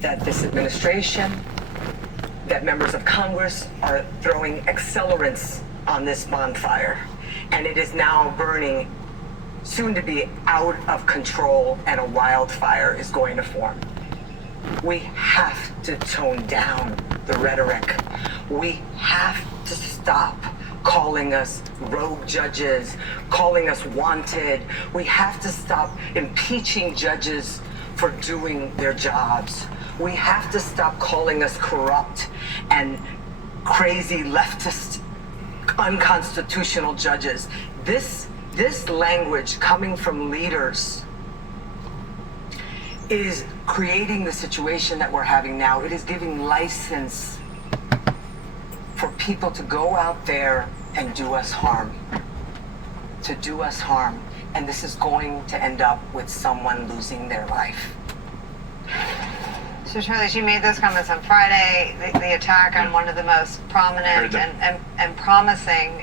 that this administration, that members of Congress are throwing accelerants on this bonfire, and it is now burning, soon to be out of control, and a wildfire is going to form. We have to tone down the rhetoric. We have to stop calling us rogue judges, calling us wanted. We have to stop impeaching judges for doing their jobs. We have to stop calling us corrupt and crazy leftist, unconstitutional judges. This language coming from leaders is creating the situation that we're having now. It is giving license for people to go out there and do us harm. To do us harm. And this is going to end up with someone losing their life. So Charlie, you made those comments on Friday, the attack on one of the most prominent and promising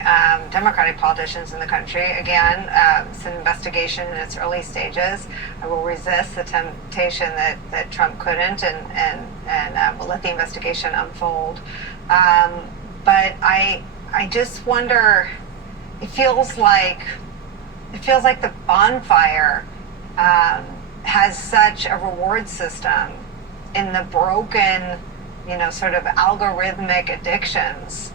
Democratic politicians in the country. Again, it's an investigation in its early stages. I will resist the temptation that Trump couldn't and will let the investigation unfold. But I just wonder, it feels like the bonfire has such a reward system in the broken, sort of algorithmic addictions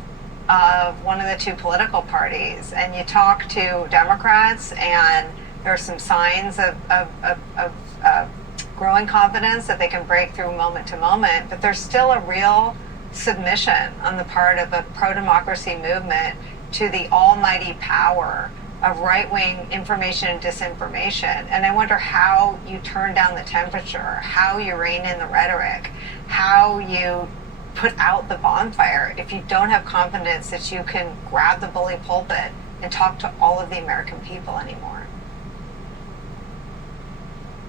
of one of the two political parties. And you talk to Democrats, and there are some signs of growing confidence that they can break through moment to moment, but there's still a real submission on the part of a pro-democracy movement to the almighty power of right-wing information and disinformation. And I wonder how you turn down the temperature, how you rein in the rhetoric, how you put out the bonfire if you don't have confidence that you can grab the bully pulpit and talk to all of the American people anymore.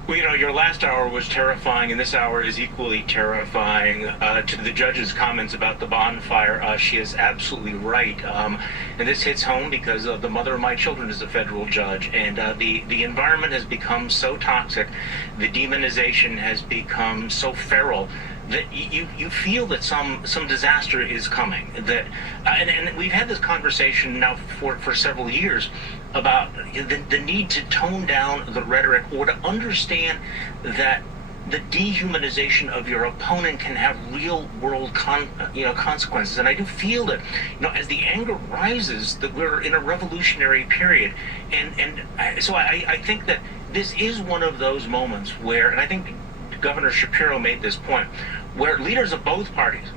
Well, your last hour was terrifying, and this hour is equally terrifying. To the judge's comments about the bonfire, she is absolutely right. And this hits home because the mother of my children is a federal judge, and the environment has become so toxic, the demonization has become so feral, that you feel that some disaster is coming. That and we've had this conversation now for several years about the need to tone down the rhetoric, or to understand that the dehumanization of your opponent can have real world consequences. And I do feel that as the anger rises, that we're in a revolutionary period, and so I think that this is one of those moments where, and I think Governor Shapiro made this point, where leaders of both parties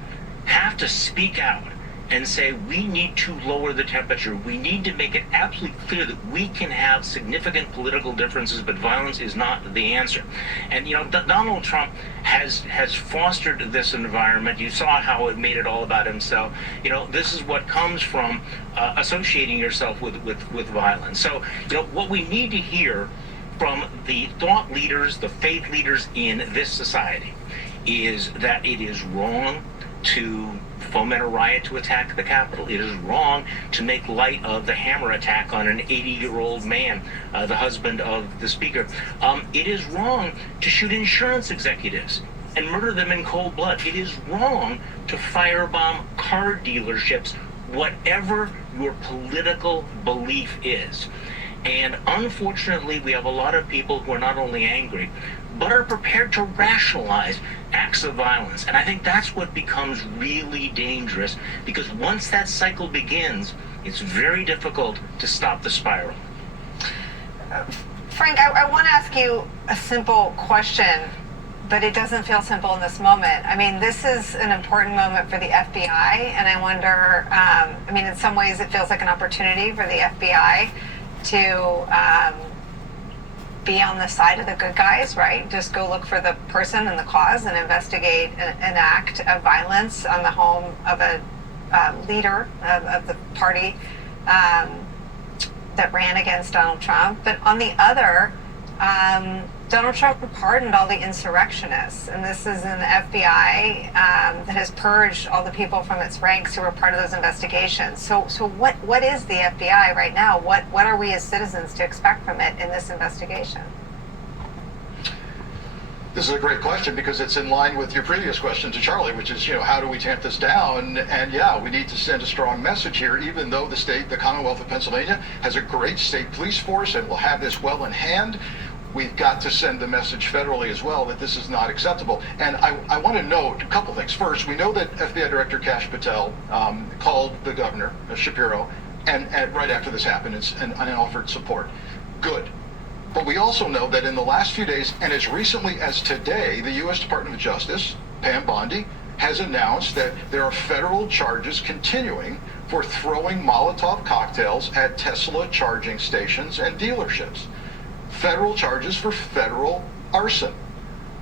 have to speak out and say, we need to lower the temperature. We need to make it absolutely clear that we can have significant political differences, but violence is not the answer. And Donald Trump has fostered this environment. You saw how it made it all about himself. This is what comes from associating yourself with violence. So what we need to hear from the thought leaders, the faith leaders in this society, is that it is wrong to foment a riot to attack the Capitol. It is wrong to make light of the hammer attack on an 80-year-old man, the husband of the Speaker. It is wrong to shoot insurance executives and murder them in cold blood. It is wrong to firebomb car dealerships, whatever your political belief is. And unfortunately, we have a lot of people who are not only angry, but are prepared to rationalize acts of violence. And I think that's what becomes really dangerous, because once that cycle begins, it's very difficult to stop the spiral. Frank, I want to ask you a simple question, but it doesn't feel simple in this moment. I mean, this is an important moment for the FBI, and I wonder, in some ways it feels like an opportunity for the FBI to be on the side of the good guys, right? Just go look for the person and the cause and investigate an act of violence on the home of a leader of the party that ran against Donald Trump. But on the other, Donald Trump pardoned all the insurrectionists, and this is an FBI that has purged all the people from its ranks who were part of those investigations. So what is the FBI right now? What are we as citizens to expect from it in this investigation? This is a great question because it's in line with your previous question to Charlie, which is, how do we tamp this down? And yeah, we need to send a strong message here, even though the Commonwealth of Pennsylvania has a great state police force and will have this well in hand. We've got to send the message federally as well that this is not acceptable. And I want to note a couple things. First, we know that FBI Director Kash Patel called the governor, Shapiro, and right after this happened and offered support. Good. But we also know that in the last few days, and as recently as today, the U.S. Department of Justice, Pam Bondi, has announced that there are federal charges continuing for throwing Molotov cocktails at Tesla charging stations and dealerships. Federal charges for federal arson.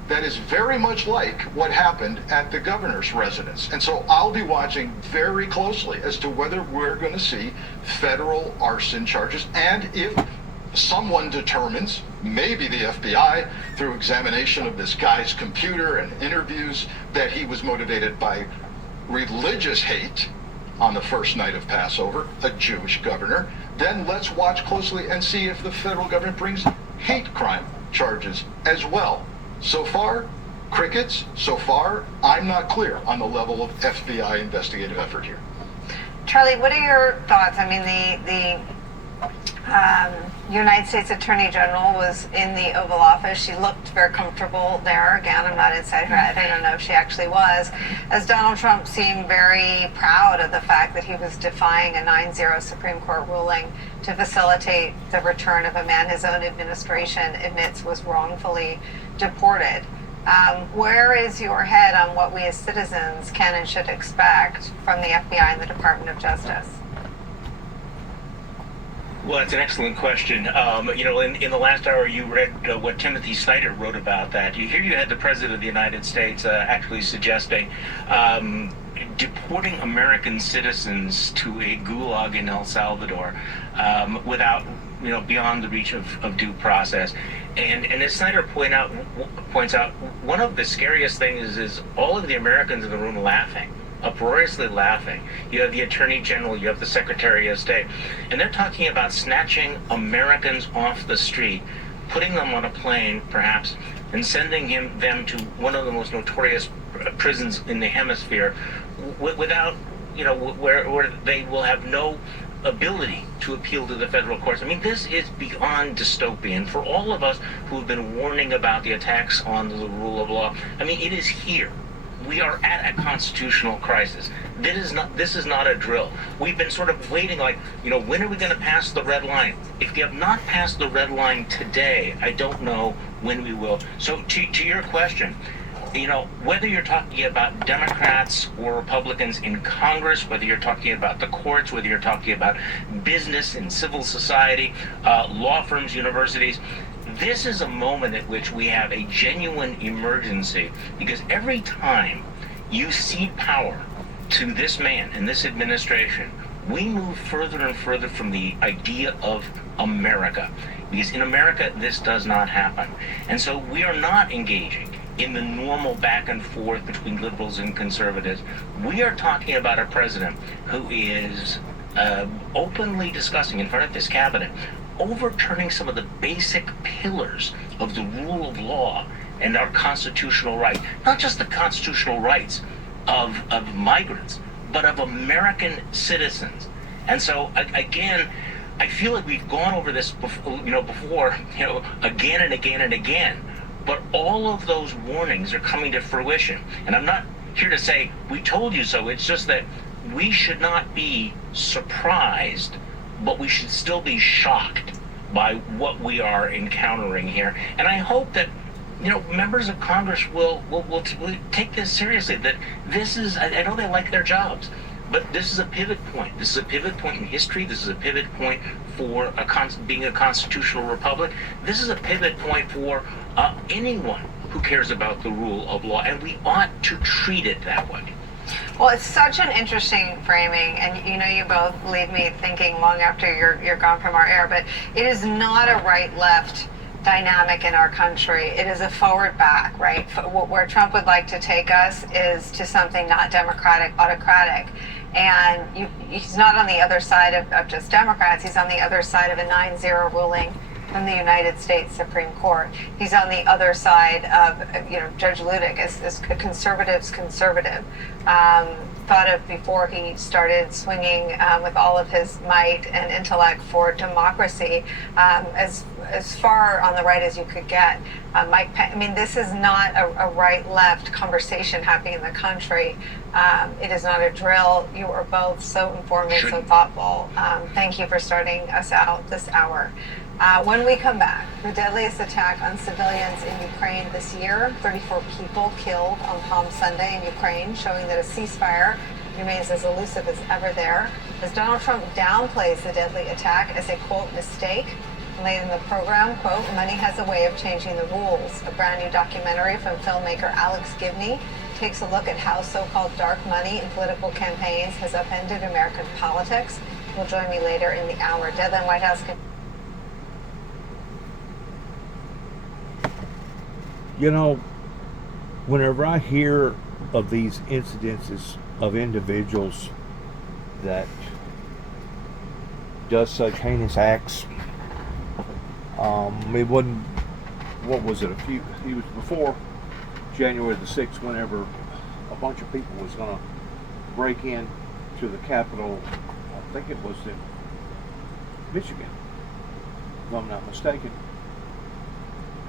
That is very much like what happened at the governor's residence. And so I'll be watching very closely as to whether we're going to see federal arson charges, and if someone determines, maybe the FBI, through examination of this guy's computer and interviews, that he was motivated by religious hate on the first night of Passover, a Jewish governor, then let's watch closely and see if the federal government brings hate crime charges as well. So far, crickets. So far, I'm not clear on the level of FBI investigative effort here. Charlie, what are your thoughts? I mean, the United States Attorney General was in the Oval Office. She looked very comfortable there. Again, I'm not inside her head. I don't know if she actually was. As Donald Trump seemed very proud of the fact that he was defying a 9-0 Supreme Court ruling to facilitate the return of a man his own administration admits was wrongfully deported. Where is your head on what we as citizens can and should expect from the FBI and the Department of Justice? Well, that's an excellent question. In the last hour, you read what Timothy Snyder wrote about that. You had the President of the United States actually suggesting deporting American citizens to a gulag in El Salvador without, beyond the reach of due process. And as Snyder points out, one of the scariest things is all of the Americans in the room laughing. Uproariously laughing. You have the Attorney General, you have the Secretary of State, and they're talking about snatching Americans off the street, putting them on a plane, perhaps, and sending them to one of the most notorious prisons in the hemisphere, without, where they will have no ability to appeal to the federal courts. I mean, this is beyond dystopian. For all of us who have been warning about the attacks on the rule of law, I mean, it is here. We are at a constitutional crisis. This is not a drill. We've been sort of waiting, when are we going to pass the red line? If we have not passed the red line today, I don't know when we will. So to your question, whether you're talking about Democrats or Republicans in Congress, whether you're talking about the courts, whether you're talking about business and civil society, law firms, universities, this is a moment at which we have a genuine emergency, because every time you cede power to this man and this administration, we move further and further from the idea of America. Because in America, this does not happen. And so we are not engaging in the normal back and forth between liberals and conservatives. We are talking about a president who is openly discussing in front of his cabinet overturning some of the basic pillars of the rule of law and our constitutional right, not just the constitutional rights of migrants, but of American citizens. And so, again, I feel like we've gone over this before, again and again and again, but all of those warnings are coming to fruition. And I'm not here to say, we told you so. It's just that we should not be surprised, but we should still be shocked by what we are encountering here. And I hope that, members of Congress will take this seriously, that this is, I know they like their jobs, but this is a pivot point. This is a pivot point in history. This is a pivot point for being a constitutional republic. This is a pivot point for anyone who cares about the rule of law, and we ought to treat it that way. Well, it's such an interesting framing, and you both leave me thinking long after you're gone from our air, but it is not a right-left dynamic in our country. It is a forward-back, right? Where Trump would like to take us is to something not democratic, autocratic. And he's not on the other side of just Democrats. He's on the other side of a 9-0 ruling from the United States Supreme Court. He's on the other side of, Judge Ludick is a conservative's conservative. Thought of before he started swinging with all of his might and intellect for democracy, as far on the right as you could get. This is not a right-left conversation happening in the country. It is not a drill. You are both so informed and so thoughtful. Thank you for starting us out this hour. When we come back, the deadliest attack on civilians in Ukraine this year, 34 people killed on Palm Sunday in Ukraine, showing that a ceasefire remains as elusive as ever there. As Donald Trump downplays the deadly attack as a, quote, mistake. And later in the program, quote, money has a way of changing the rules. A brand new documentary from filmmaker Alex Gibney takes a look at how so-called dark money in political campaigns has upended American politics. You'll join me later in the hour. Deadline White House. Whenever I hear of these incidences of individuals that does such heinous acts, it wasn't, what was it, it was before January the 6th, whenever a bunch of people was going to break in to the Capitol. I think it was in Michigan, if I'm not mistaken,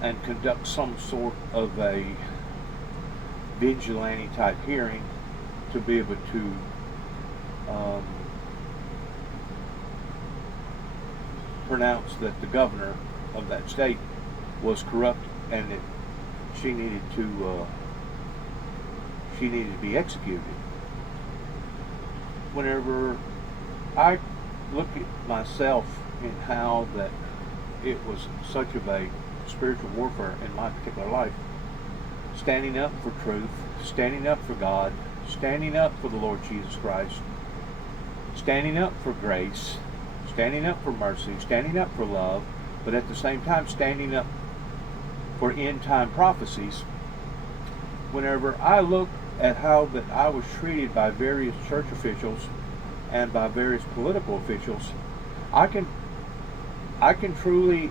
and conduct some sort of a vigilante type hearing to be able to pronounce that the governor of that state was corrupt and that she needed to be executed. Whenever I look at myself and how that it was such of a spiritual warfare in my particular life, standing up for truth, standing up for God, standing up for the Lord Jesus Christ, standing up for grace, standing up for mercy, standing up for love, but at the same time standing up for end-time prophecies. Whenever I look at how that I was treated by various church officials and by various political officials, I can truly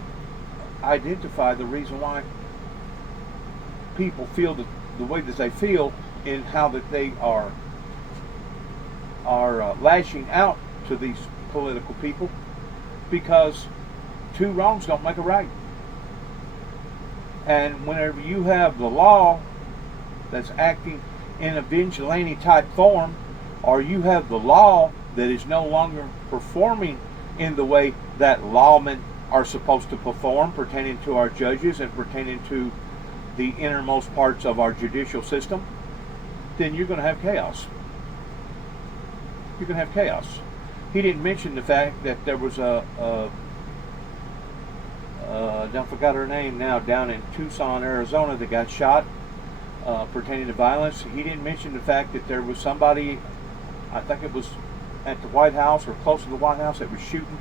identify the reason why people feel the way that they feel, in how that they are lashing out to these political people, because two wrongs don't make a right. And whenever you have the law that's acting in a vigilante type form, or you have the law that is no longer performing in the way that lawmen are supposed to perform, pertaining to our judges and pertaining to the innermost parts of our judicial system, then you're going to have chaos. You're going to have chaos. He didn't mention the fact that there was I forgot her name now, down in Tucson, Arizona, that got shot pertaining to violence. He didn't mention the fact that there was somebody, I think it was at the White House or close to the White House, that was shooting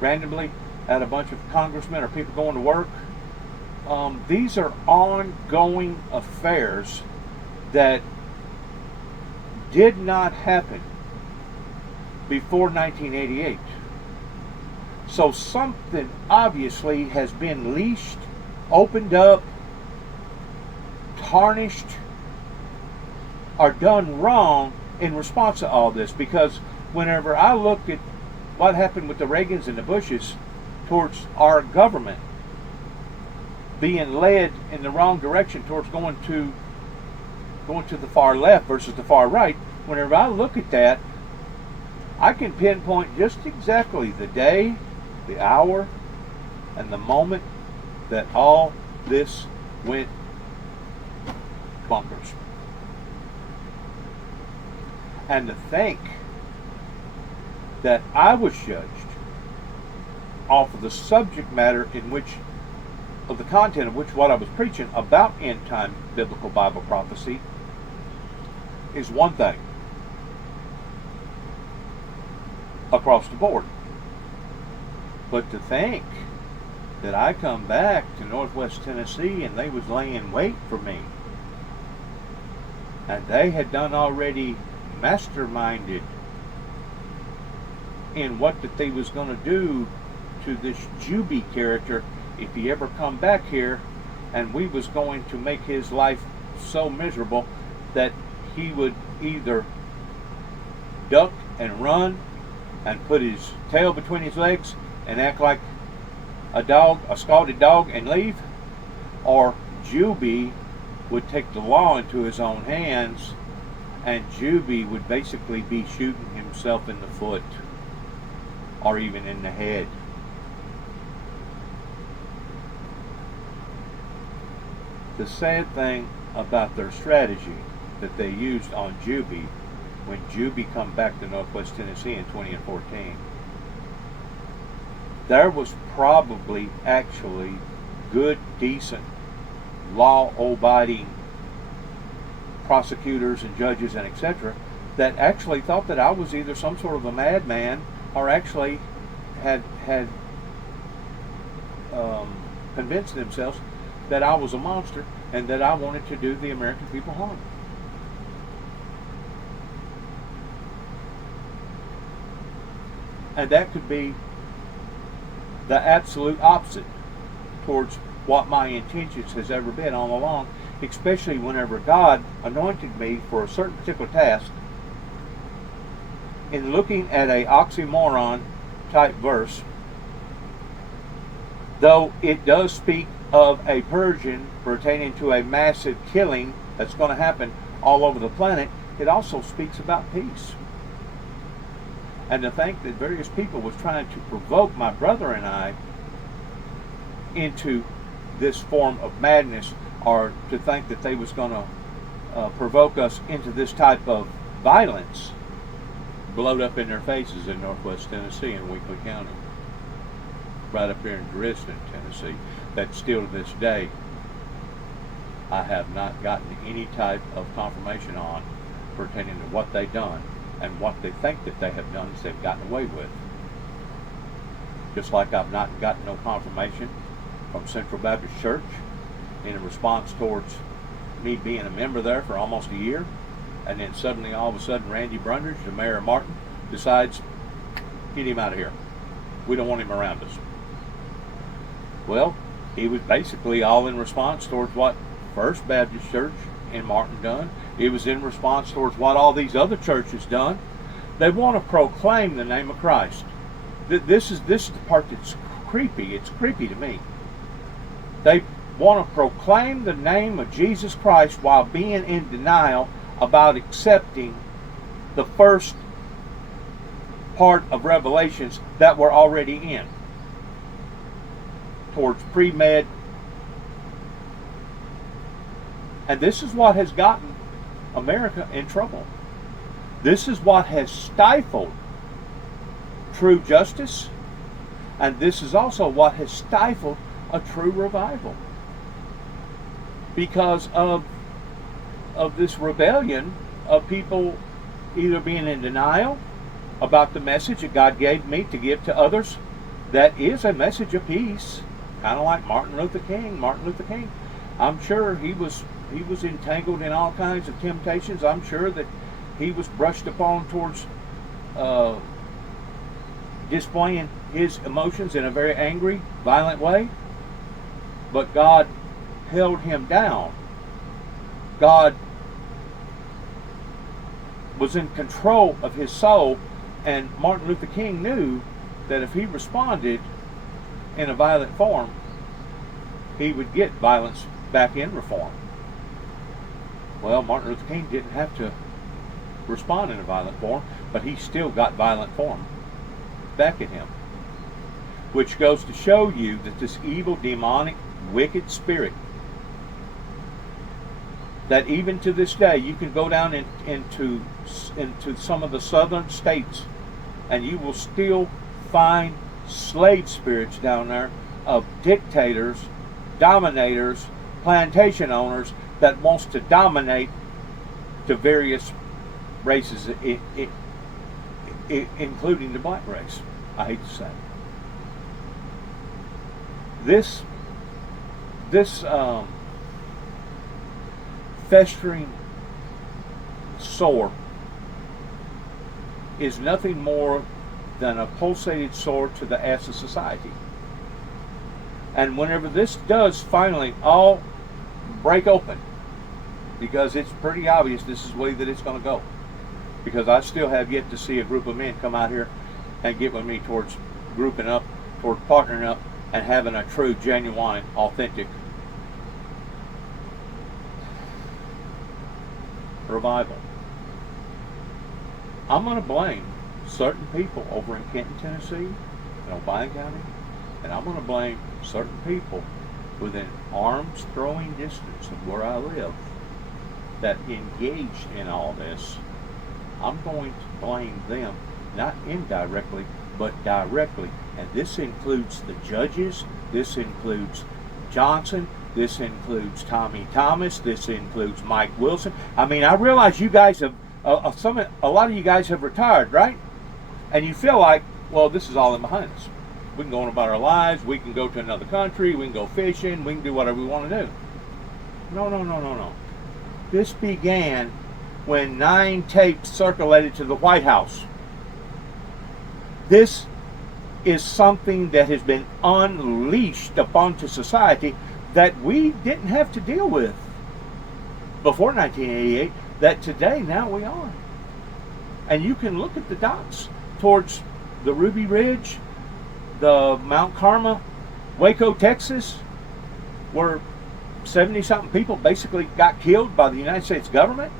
randomly at a bunch of congressmen or people going to work. These are ongoing affairs that did not happen before 1988. So something obviously has been leashed, opened up, tarnished, or done wrong in response to all this. Because whenever I look at what happened with the Reagans and the Bushes towards our government being led in the wrong direction, towards going to the far left versus the far right, whenever I look at that, I can pinpoint just exactly the day, the hour, and the moment that all this went bonkers. And to think that I was judged off of the subject matter in which, of the content of which, what I was preaching about end time biblical Bible prophecy, is one thing across the board. But to think that I come back to Northwest Tennessee and they was laying wait for me, and they had done already masterminded in what that they was going to do to this Juby character if he ever come back here, and we was going to make his life so miserable that he would either duck and run and put his tail between his legs and act like a dog, a scalded dog, and leave, or Juby would take the law into his own hands, and Juby would basically be shooting himself in the foot or even in the head. The sad thing about their strategy that they used on Juby when Juby come back to Northwest Tennessee in 2014, there was probably actually good, decent, law-abiding prosecutors and judges and etc. that actually thought that I was either some sort of a madman or actually had convinced themselves that I was a monster and that I wanted to do the American people harm. And that could be the absolute opposite towards what my intentions has ever been all along, especially whenever God anointed me for a certain particular task. In looking at a oxymoron type verse, though it does speak of a purging pertaining to a massive killing that's going to happen all over the planet, it also speaks about peace. And to think that various people was trying to provoke my brother and I into this form of madness, or to think that they was going to provoke us into this type of violence, blowed up in their faces in Northwest Tennessee in Weakley County, right up here in Dresden, Tennessee, that still to this day I have not gotten any type of confirmation on pertaining to what they done and what they think that they have done, they've gotten away with. Just like I've not gotten no confirmation from Central Baptist Church in response towards me being a member there for almost a year, and then suddenly all of a sudden Randy Brundage, the mayor of Martin, decides, get him out of here. We don't want him around us. Well, he was basically all in response towards what First Baptist Church in Martin done. It was in response towards what all these other churches done. They want to proclaim the name of Christ. This is the part that's creepy. It's creepy to me. They want to proclaim the name of Jesus Christ while being in denial about accepting the first part of Revelations that we're already in, towards pre-med. And this is what has gotten America in trouble. This is what has stifled true justice, and this is also what has stifled a true revival, because of this rebellion of people either being in denial about the message that God gave me to give to others, that is a message of peace, kind of like Martin Luther King. I'm sure he was entangled in all kinds of temptations. I'm sure that he was brushed upon towards displaying his emotions in a very angry, violent way. But God held him down. God was in control of his soul, and Martin Luther King knew that if he responded in a violent form, he would get violence back in reform. Well, Martin Luther King didn't have to respond in a violent form, but he still got violent form back at him. Which goes to show you that this evil, demonic, wicked spirit, that even to this day, you can go down into some of the southern states and you will still find slave spirits down there of dictators, dominators, plantation owners that wants to dominate the various races, including the black race. I hate to say it. This festering sore is nothing more than a pulsated sore to the ass of society. And whenever this does finally all break open, because it's pretty obvious this is the way that it's going to go, because I still have yet to see a group of men come out here and get with me towards grouping up, towards partnering up, and having a true, genuine, authentic revival. I'm going to blame certain people over in Kenton, Tennessee, and O'Brien County, and I'm going to blame certain people within arms throwing distance of where I live that engaged in all this. I'm going to blame them, not indirectly, but directly. And this includes the judges, this includes Johnson, this includes Tommy Thomas, this includes Mike Wilson. I mean, I realize you guys have, a lot of you guys have retired, right? And you feel like, well, this is all in behind us. We can go on about our lives, we can go to another country, we can go fishing, we can do whatever we want to do. No. This began when 9 tapes circulated to the White House. This is something that has been unleashed upon to society that we didn't have to deal with before 1988, that today now we are. And you can look at the dots towards the Ruby Ridge, the Mount Carmel, Waco, Texas, where 70-something people basically got killed by the United States government.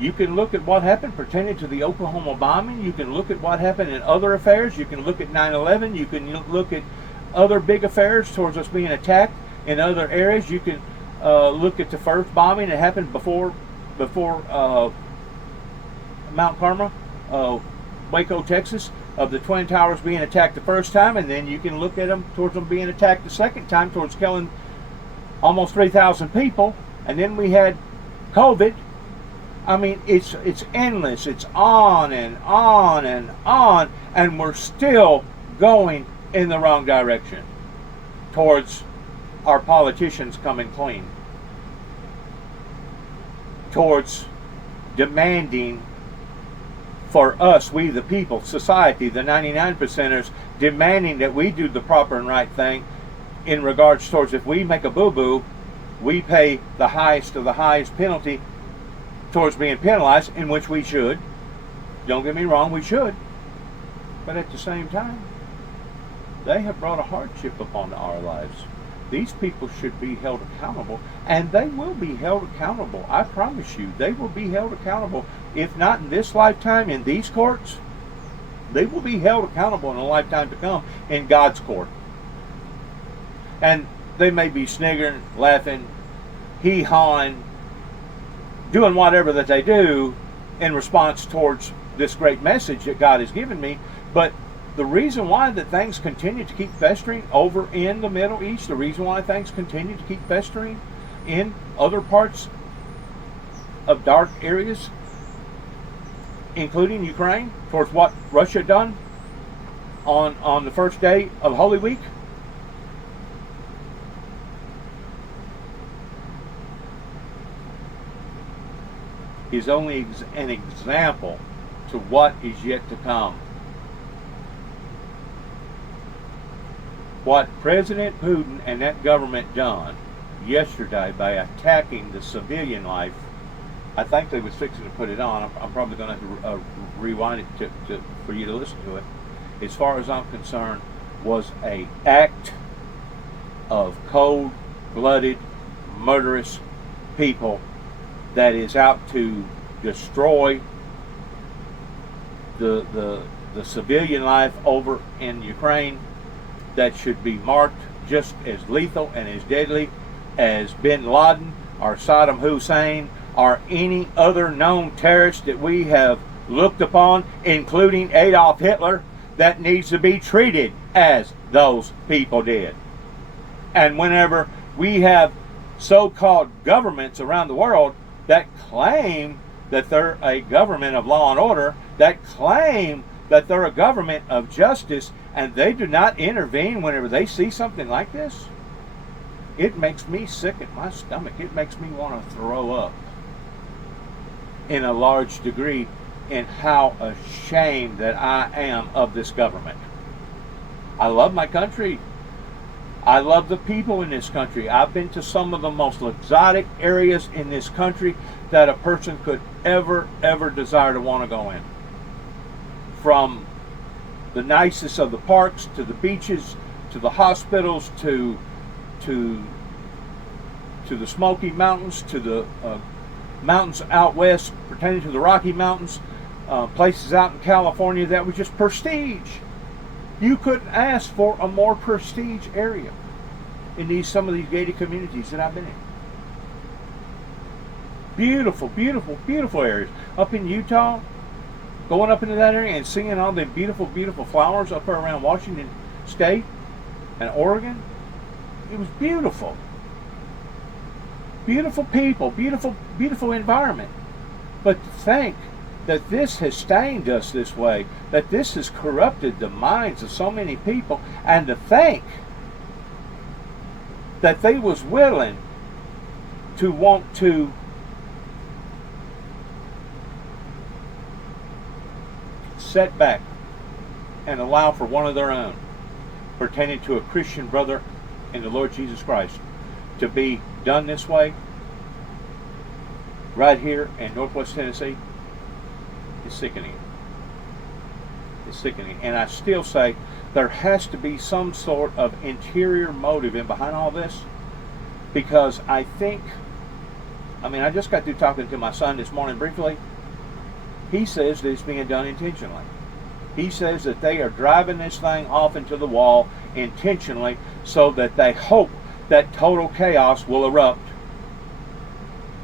You can look at what happened pertaining to the Oklahoma bombing. You can look at what happened in other affairs. You can look at 9/11. You can look at other big affairs towards us being attacked in other areas. You can look at the first bombing that happened before Mount Carmel, Waco, Texas, of the Twin Towers being attacked the first time, and then you can look at them towards them being attacked the second time, towards killing almost 3,000 people, and then we had COVID. I mean, it's endless. It's on and on and on, and we're still going in the wrong direction towards our politicians coming clean, towards demanding for us, we the people, society, the 99%ers, demanding that we do the proper and right thing in regards towards if we make a boo-boo, we pay the highest of the highest penalty towards being penalized, in which we should. Don't get me wrong, we should. But at the same time, they have brought a hardship upon our lives. These people should be held accountable, and they will be held accountable. I promise you, they will be held accountable. If not in this lifetime, in these courts, they will be held accountable in a lifetime to come in God's court. And they may be sniggering, laughing, hee-hawing, doing whatever that they do in response towards this great message that God has given me. But the reason why that things continue to keep festering over in the Middle East, the reason why things continue to keep festering in other parts of dark areas, including Ukraine, towards what Russia done on the first day of Holy Week, is only an example to what is yet to come. What President Putin and that government done yesterday by attacking the civilian life, I think they was fixing to put it on. I'm probably going to have to rewind it for you to listen to it. As far as I'm concerned, was an act of cold-blooded, murderous people that is out to destroy the civilian life over in Ukraine, that should be marked just as lethal and as deadly as Bin Laden or Saddam Hussein or any other known terrorist that we have looked upon, including Adolf Hitler, that needs to be treated as those people did. And whenever we have so-called governments around the world that claim that they're a government of law and order, that claim that they're a government of justice, and they do not intervene whenever they see something like this, it makes me sick at my stomach. It makes me want to throw up in a large degree in how ashamed that I am of this government. I love my country. I love the people in this country. I've been to some of the most exotic areas in this country that a person could ever desire to want to go in. From the nicest of the parks, to the beaches, to the hospitals, to the Smoky Mountains, to the mountains out west pertaining to the Rocky Mountains, places out in California that was just prestige. You couldn't ask for a more prestige area in some of these gated communities that I've been in. Beautiful, beautiful, beautiful areas. Up in Utah, going up into that area and seeing all the beautiful, beautiful flowers up around Washington State and Oregon. It was beautiful. Beautiful people, beautiful, beautiful environment. But to think that this has stained us this way, that this has corrupted the minds of so many people, and to think that they was willing to want to set back and allow for one of their own pertaining to a Christian brother in the Lord Jesus Christ to be done this way right here in Northwest Tennessee is sickening. It's sickening. And I still say there has to be some sort of interior motive in behind all this, because I just got through talking to my son this morning briefly. He says that it's being done intentionally. He says that they are driving this thing off into the wall intentionally so that they hope that total chaos will erupt.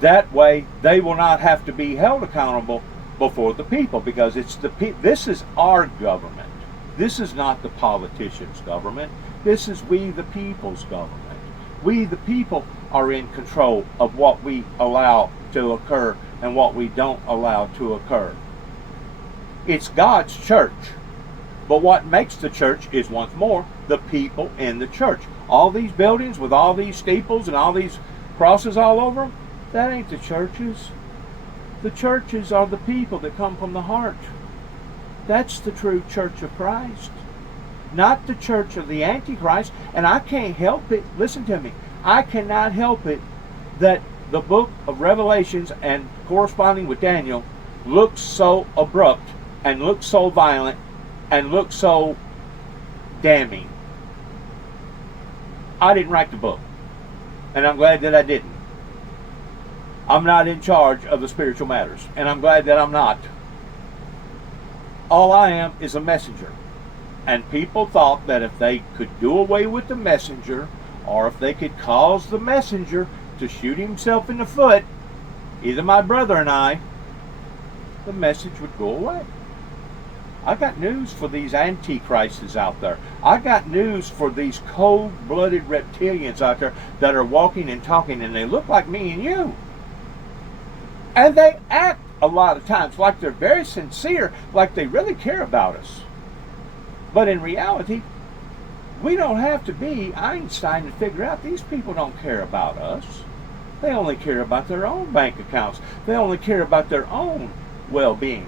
That way they will not have to be held accountable before the people, because this is our government. This is not the politicians' government. This is we the people's government. We the people are in control of what we allow to occur and what we don't allow to occur. It's God's church. But what makes the church is, once more, the people in the church. All these buildings with all these steeples and all these crosses all over them, that ain't the churches. The churches are the people that come from the heart. That's the true church of Christ. Not the church of the Antichrist. And I can't help it. Listen to me. I cannot help it that the book of Revelations and corresponding with Daniel looks so abrupt and looks so violent and looks so damning. I didn't write the book, and I'm glad that I didn't. I'm not in charge of the spiritual matters, and I'm glad that I'm not. All I am is a messenger. And people thought that if they could do away with the messenger, or if they could cause the messenger to shoot himself in the foot, either my brother and I, the message would go away. I got news for these antichrists out there. I got news for these cold-blooded reptilians out there that are walking and talking, and they look like me and you. And they act a lot of times like they're very sincere, like they really care about us. But in reality, we don't have to be Einstein to figure out these people don't care about us. They only care about their own bank accounts. They only care about their own well-being.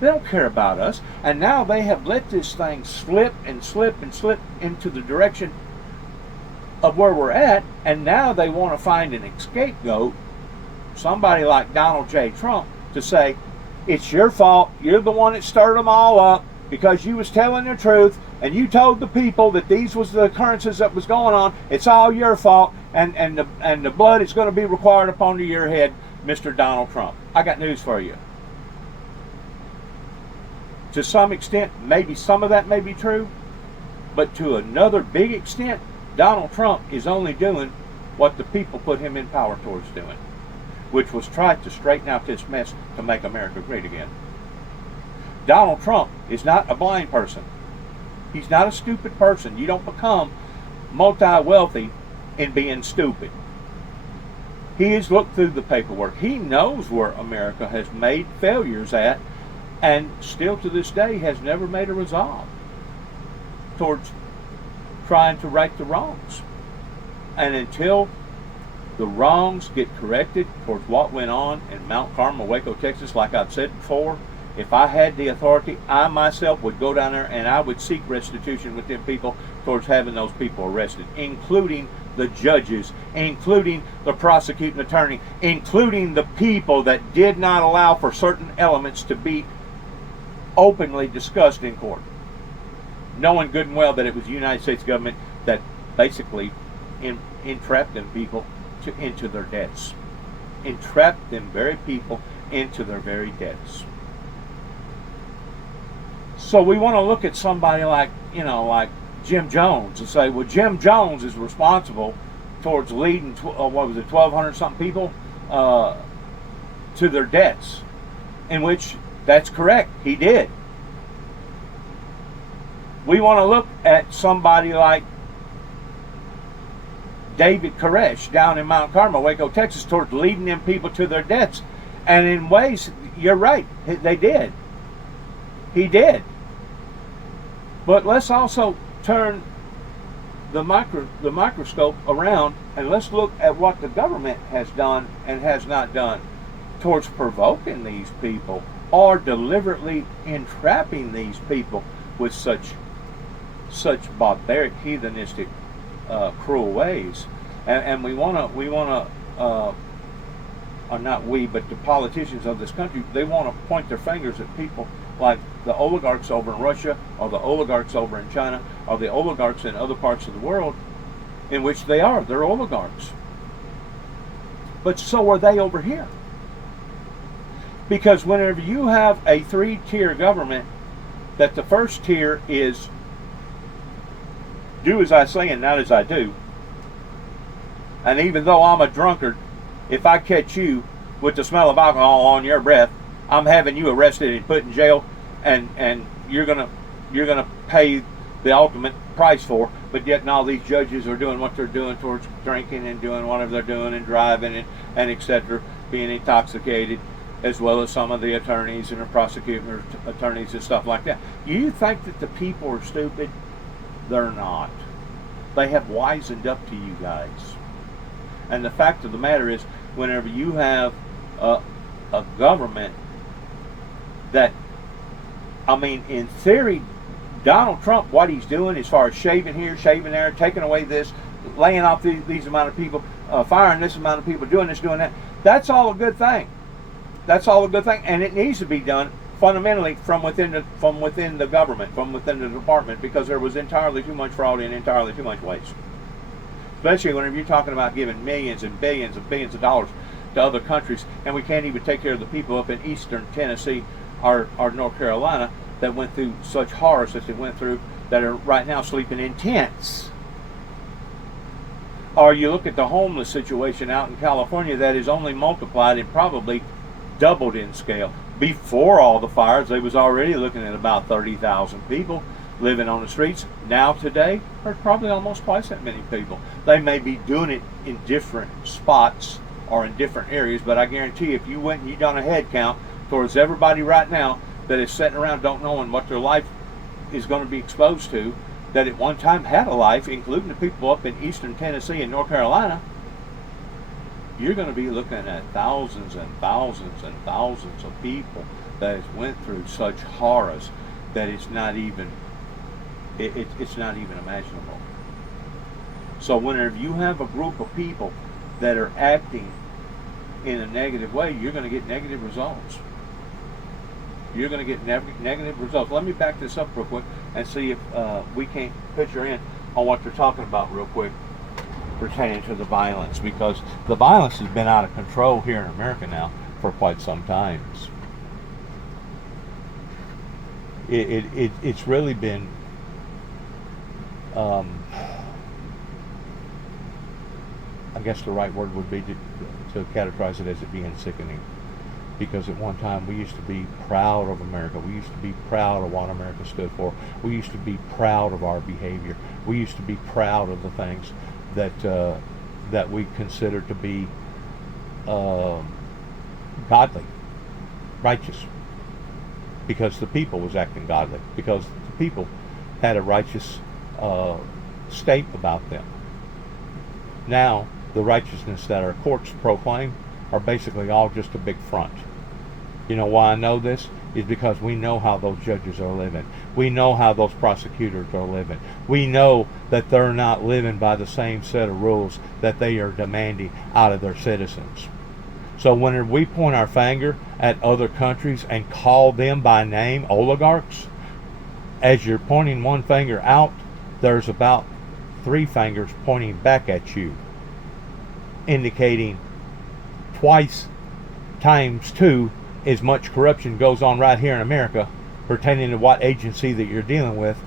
They don't care about us. And now they have let this thing slip and slip and slip into the direction of where we're at. And now they want to find an scapegoat, somebody like Donald J. Trump, to say, it's your fault. You're the one that stirred them all up because you was telling the truth and you told the people that these was the occurrences that was going on. It's all your fault, and the blood is going to be required upon your head, Mr. Donald Trump. I got news for you. To some extent, maybe some of that may be true, but to another big extent, Donald Trump is only doing what the people put him in power towards doing, which was try to straighten out this mess to make America great again. Donald Trump is not a blind person. He's not a stupid person. You don't become multi-wealthy in being stupid. He has looked through the paperwork. He knows where America has made failures at, and still to this day has never made a resolve towards trying to right the wrongs. And until the wrongs get corrected towards what went on in Mount Carmel, Waco, Texas, like I've said before, If I had the authority, I myself would go down there and I would seek restitution with them people towards having those people arrested, including the judges, including the prosecuting attorney, including the people that did not allow for certain elements to be openly discussed in court, knowing good and well that it was the United States government that basically entrapped them people into their debts, entrapped them very people into their very debts. So we want to look at somebody like, like Jim Jones and say, well, Jim Jones is responsible towards leading, 1,200 something people to their debts, in which that's correct, he did. We want to look at somebody like David Koresh down in Mount Carmel, Waco, Texas, towards leading them people to their debts. And in ways, you're right, they did. He did. But let's also turn the microscope around and let's look at what the government has done and has not done towards provoking these people or deliberately entrapping these people with such barbaric, heathenistic, cruel ways. And we want to, or not we, but the politicians of this country, they want to point their fingers at people like the oligarchs over in Russia, or the oligarchs over in China, or the oligarchs in other parts of the world, in which they're oligarchs. But so are they over here. Because whenever you have a 3-tier government, that the first tier is do as I say and not as I do. And even though I'm a drunkard, if I catch you with the smell of alcohol on your breath, I'm having you arrested and put in jail, and you're gonna pay the ultimate price for. But yet, all these judges are doing what they're doing towards drinking and doing whatever they're doing and driving and etc., being intoxicated, as well as some of the attorneys and the prosecuting attorneys and stuff like that. You think that the people are stupid? They're not. They have wisened up to you guys. And the fact of the matter is, whenever you have a government that, in theory, Donald Trump, what he's doing as far as shaving here, shaving there, taking away this, laying off these amount of people, firing this amount of people, doing this, doing that, that's all a good thing. That's all a good thing, and it needs to be done fundamentally from within the government, from within the department, because there was entirely too much fraud and entirely too much waste. Especially whenever you're talking about giving millions and billions of dollars to other countries, and we can't even take care of the people up in eastern Tennessee or North Carolina that went through such horrors that they went through, that are right now sleeping in tents. Or you look at the homeless situation out in California that is only multiplied and probably doubled in scale. Before all the fires, they was already looking at about 30,000 people living on the streets. Now today, there's probably almost twice that many people. They may be doing it in different spots or in different areas, but I guarantee if you went and you done a head count towards everybody right now that is sitting around don't knowing what their life is going to be exposed to, that at one time had a life, including the people up in eastern Tennessee and North Carolina, you're going to be looking at thousands and thousands and thousands of people that has went through such horrors that it's not even imaginable. So whenever you have a group of people that are acting in a negative way, you're going to get negative results. You're going to get negative results. Let me back this up real quick and see if we can't picture in on what they're talking about real quick pertaining to the violence, because the violence has been out of control here in America now for quite some time. It's really been I guess the right word would be to categorize it as it being sickening. Because at one time we used to be proud of America. We used to be proud of what America stood for. We used to be proud of our behavior. We used to be proud of the things that we considered to be godly, righteous. Because the people was acting godly. Because the people had a righteous state about them. Now, the righteousness that our courts proclaim are basically all just a big front. You know why I know this? is because we know how those judges are living. We know how those prosecutors are living. We know that they're not living by the same set of rules that they are demanding out of their citizens. So when we point our finger at other countries and call them by name oligarchs, as you're pointing one finger out, there's about 3 fingers pointing back at you, indicating twice times 2 as much corruption goes on right here in America pertaining to what agency that you're dealing with,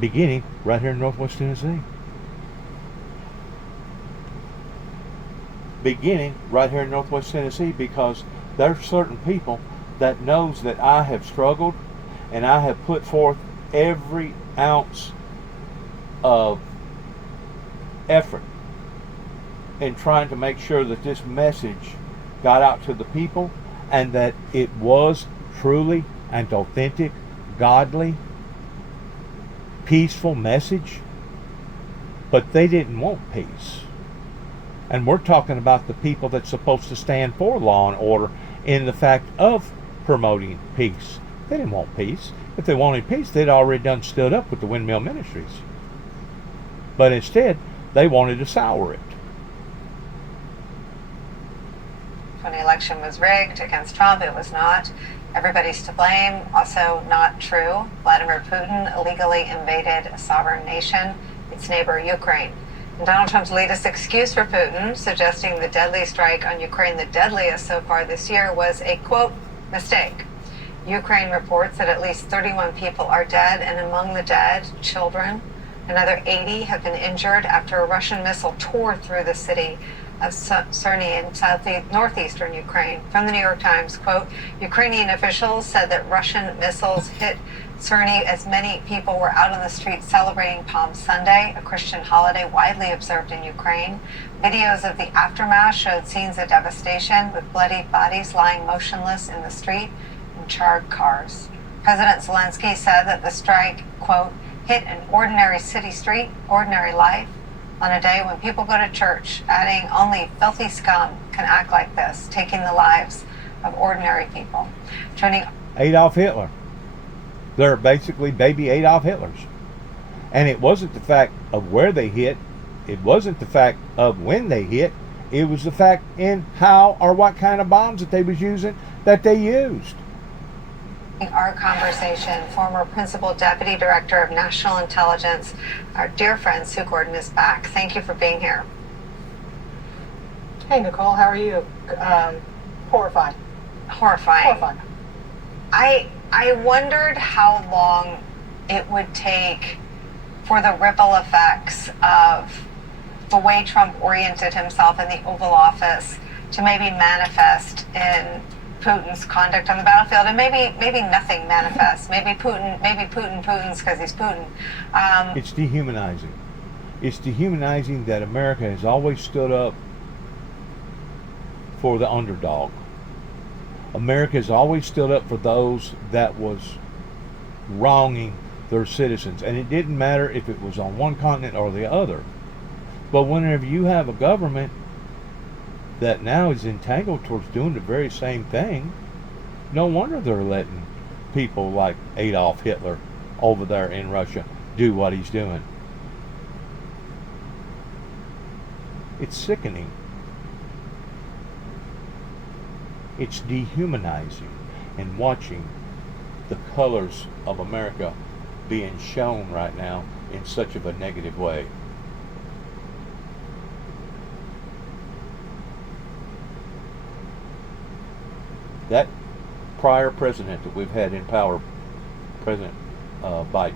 beginning right here in Northwest Tennessee. Beginning right here in Northwest Tennessee, because there's certain people that knows that I have struggled and I have put forth every ounce of effort in trying to make sure that this message got out to the people, and that it was truly and authentic, godly, peaceful message. But they didn't want peace. And we're talking about the people that's supposed to stand for law and order in the fact of promoting peace. They didn't want peace. If they wanted peace, they'd already done stood up with the Windmill Ministries. But instead, they wanted to sour it. When the election was rigged against Trump, it was not. Everybody's to blame. Also not true. Vladimir Putin illegally invaded a sovereign nation, its neighbor Ukraine. And Donald Trump's latest excuse for Putin, suggesting the deadly strike on Ukraine, the deadliest so far this year, was a, quote, mistake. Ukraine reports that at least 31 people are dead, and among the dead, children. Another 80 have been injured after a Russian missile tore through the city of Cerny in northeastern Ukraine. From the New York Times, quote, Ukrainian officials said that Russian missiles hit Cerny as many people were out on the streets celebrating Palm Sunday, a Christian holiday widely observed in Ukraine. Videos of the aftermath showed scenes of devastation, with bloodied bodies lying motionless in the street and charred cars. President Zelensky said that the strike, quote, hit an ordinary city street, ordinary life, on a day when people go to church, adding only filthy scum can act like this, taking the lives of ordinary people. Turning Adolf Hitler. They're basically baby Adolf Hitlers. And it wasn't the fact of where they hit, it wasn't the fact of when they hit, it was the fact in how or what kind of bombs that they was using that they used. Our conversation, former Principal Deputy Director of National Intelligence, our dear friend Sue Gordon is back. Thank you for being here. Hey, Nicole, how are you? Horrified. Horrifying. I wondered how long it would take for the ripple effects of the way Trump oriented himself in the Oval Office to maybe manifest in Putin's conduct on the battlefield, and maybe nothing manifests. Maybe Putin's because he's Putin. It's dehumanizing. It's dehumanizing that America has always stood up for the underdog. America has always stood up for those that was wronging their citizens, and it didn't matter if it was on one continent or the other. But whenever you have a government that now is entangled towards doing the very same thing, no wonder they're letting people like Adolf Hitler over there in Russia do what he's doing. It's sickening. It's dehumanizing, and watching the colors of America being shown right now in such of a negative way. That prior president that we've had in power, President Biden,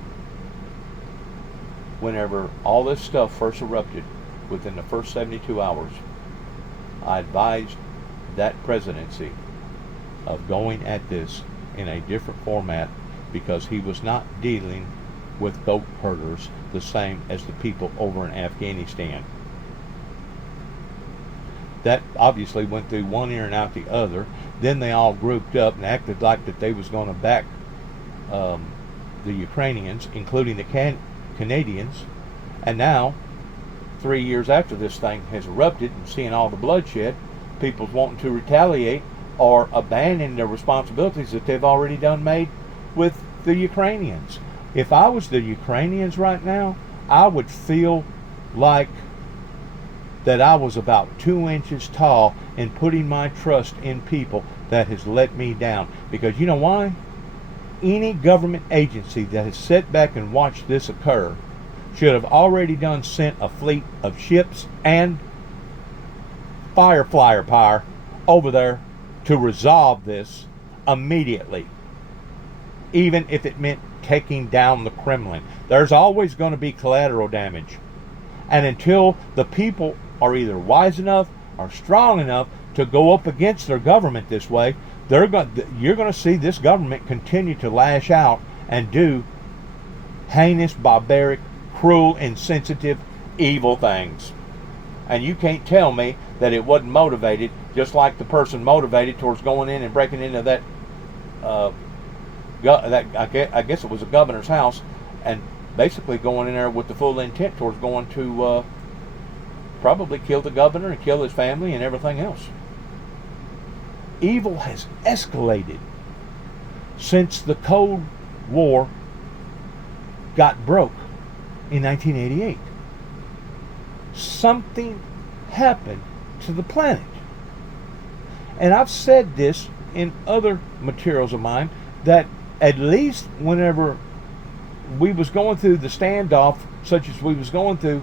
whenever all this stuff first erupted within the first 72 hours, I advised that presidency of going at this in a different format, because he was not dealing with goat herders the same as the people over in Afghanistan. That obviously went through one ear and out the other. Then they all grouped up and acted like that they was going to back the Ukrainians, including the Canadians. And now, 3 years after this thing has erupted and seeing all the bloodshed, people's wanting to retaliate are abandoning their responsibilities that they've already done made with the Ukrainians. If I was the Ukrainians right now, I would feel like that I was about 2 inches tall in putting my trust in people that has let me down. Because you know why? Any government agency that has sat back and watched this occur should have already sent a fleet of ships and flyer power over there to resolve this immediately, even if it meant taking down the Kremlin. There's always going to be collateral damage, and until the people are either wise enough or strong enough to go up against their government this way, you're going to see this government continue to lash out and do heinous, barbaric, cruel, insensitive, evil things. And you can't tell me that it wasn't motivated, just like the person motivated towards going in and breaking into that I guess it was a governor's house, and basically going in there with the full intent towards going to probably kill the governor and kill his family and everything else. Evil has escalated since the Cold War got broke in 1988. Something happened to the planet. And I've said this in other materials of mine, that at least whenever we was going through the standoff, such as we was going through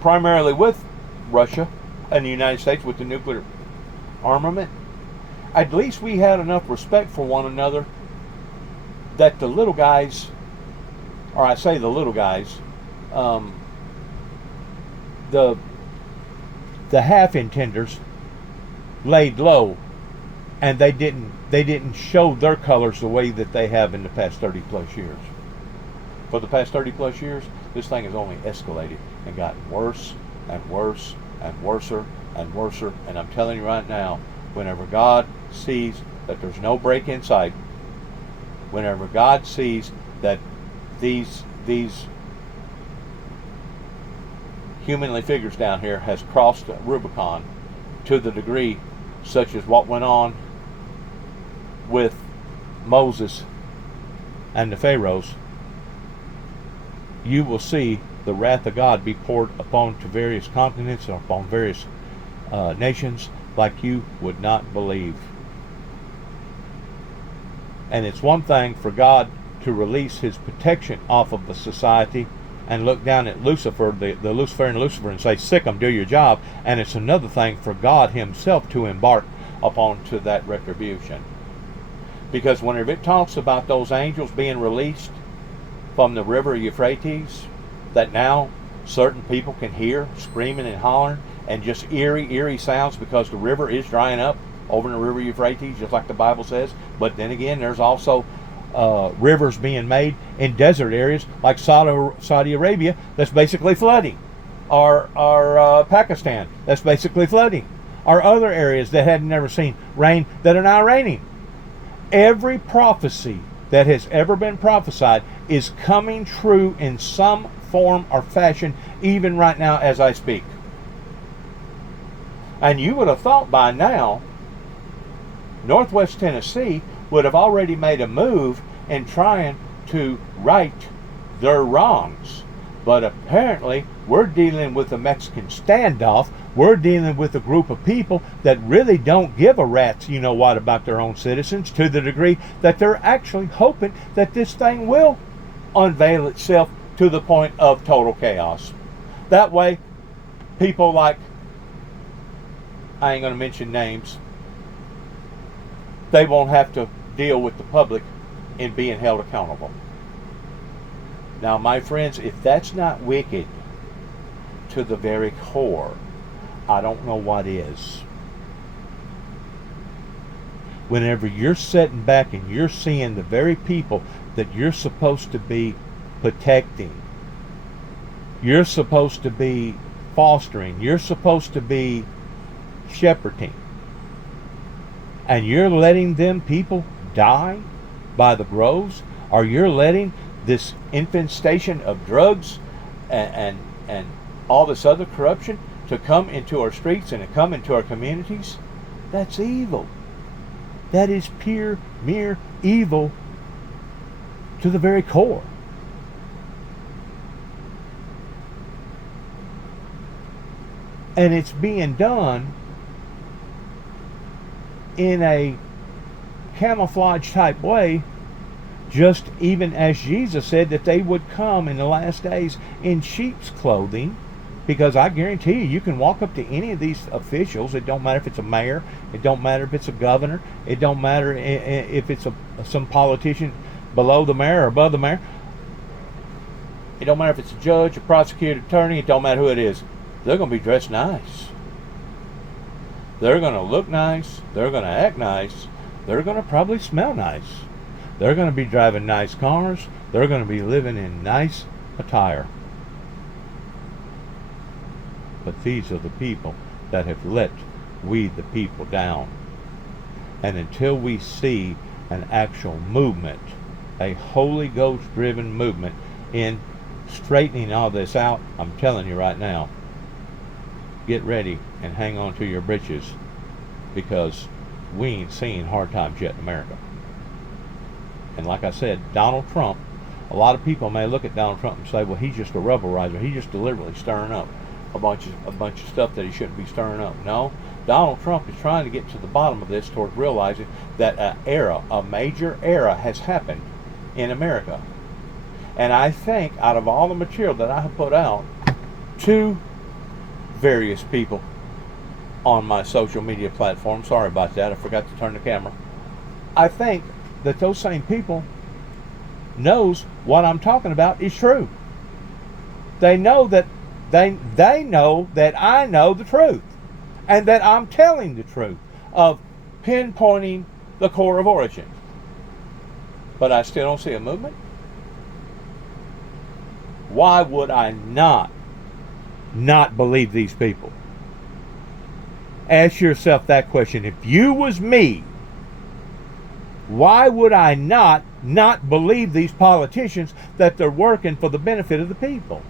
primarily with Russia and the United States with the nuclear armament, at least we had enough respect for one another that the little guys, or I say the little guys, the half-intenders laid low, and they didn't show their colors the way that they have in the past 30 plus years. For the past 30 plus years, this thing has only escalated and gotten worse and worse and worser and worser. And I'm telling you right now, whenever God sees that there's no break in sight, whenever God sees that these humanly figures down here has crossed Rubicon to the degree such as what went on with Moses and the Pharaohs, you will see the wrath of God be poured upon to various continents or upon various nations like you would not believe. And it's one thing for God to release his protection off of the society and look down at Lucifer, the Luciferian Lucifer, and say, sick 'em, do your job. And it's another thing for God himself to embark upon to that retribution. Because whenever it talks about those angels being released from the river Euphrates, that now certain people can hear screaming and hollering and just eerie sounds because the river is drying up over in the river Euphrates, just like the Bible says. But then again, there's also rivers being made in desert areas like Saudi Arabia that's basically flooding, or Pakistan that's basically flooding, or other areas that had never seen rain that are now raining. Every prophecy that has ever been prophesied is coming true in some form or fashion, even right now as I speak. And you would have thought by now Northwest Tennessee would have already made a move in trying to right their wrongs. But apparently we're dealing with a Mexican standoff. We're dealing with a group of people that really don't give a rat's you know what about their own citizens, to the degree that they're actually hoping that this thing will unveil itself to the point of total chaos. That way, people like, I ain't going to mention names, they won't have to deal with the public in being held accountable. Now, my friends, if that's not wicked to the very core, I don't know what is. Whenever you're sitting back and you're seeing the very people that you're supposed to be protecting, you're supposed to be fostering, you're supposed to be shepherding, and you're letting them people die by the groves, or you're letting this infestation of drugs and all this other corruption to come into our streets and to come into our communities, that's evil. that is pure, mere evil to the very core. And it's being done in a camouflage type way, just even as Jesus said that they would come in the last days in sheep's clothing. Because I guarantee you can walk up to any of these officials. It don't matter if it's a mayor. It don't matter if it's a governor. It don't matter if it's some politician below the mayor or above the mayor. It don't matter if it's a judge, a prosecutor, attorney. It don't matter who it is. They're going to be dressed nice. They're going to look nice. They're going to act nice. They're going to probably smell nice. They're going to be driving nice cars. They're going to be living in nice attire. But these are the people that have let we the people down. And until we see an actual movement, a Holy Ghost driven movement in straightening all this out, I'm telling you right now, get ready and hang on to your britches, because we ain't seen hard times yet in America. And like I said, Donald Trump, a lot of people may look at Donald Trump and say, well, he's just a rebel riser. He's just deliberately stirring up a bunch of stuff that he shouldn't be stirring up. No, Donald Trump is trying to get to the bottom of this towards realizing that a major era has happened in America. And I think out of all the material that I have put out to various people on my social media platform, sorry about that, I forgot to turn the camera, I think that those same people knows what I'm talking about is true. They know that They know that I know the truth, and that I'm telling the truth of pinpointing the core of origin. But I still don't see a movement. Why would I not believe these people? Ask yourself that question. If you was me, why would I not believe these politicians that they're working for the benefit of the people?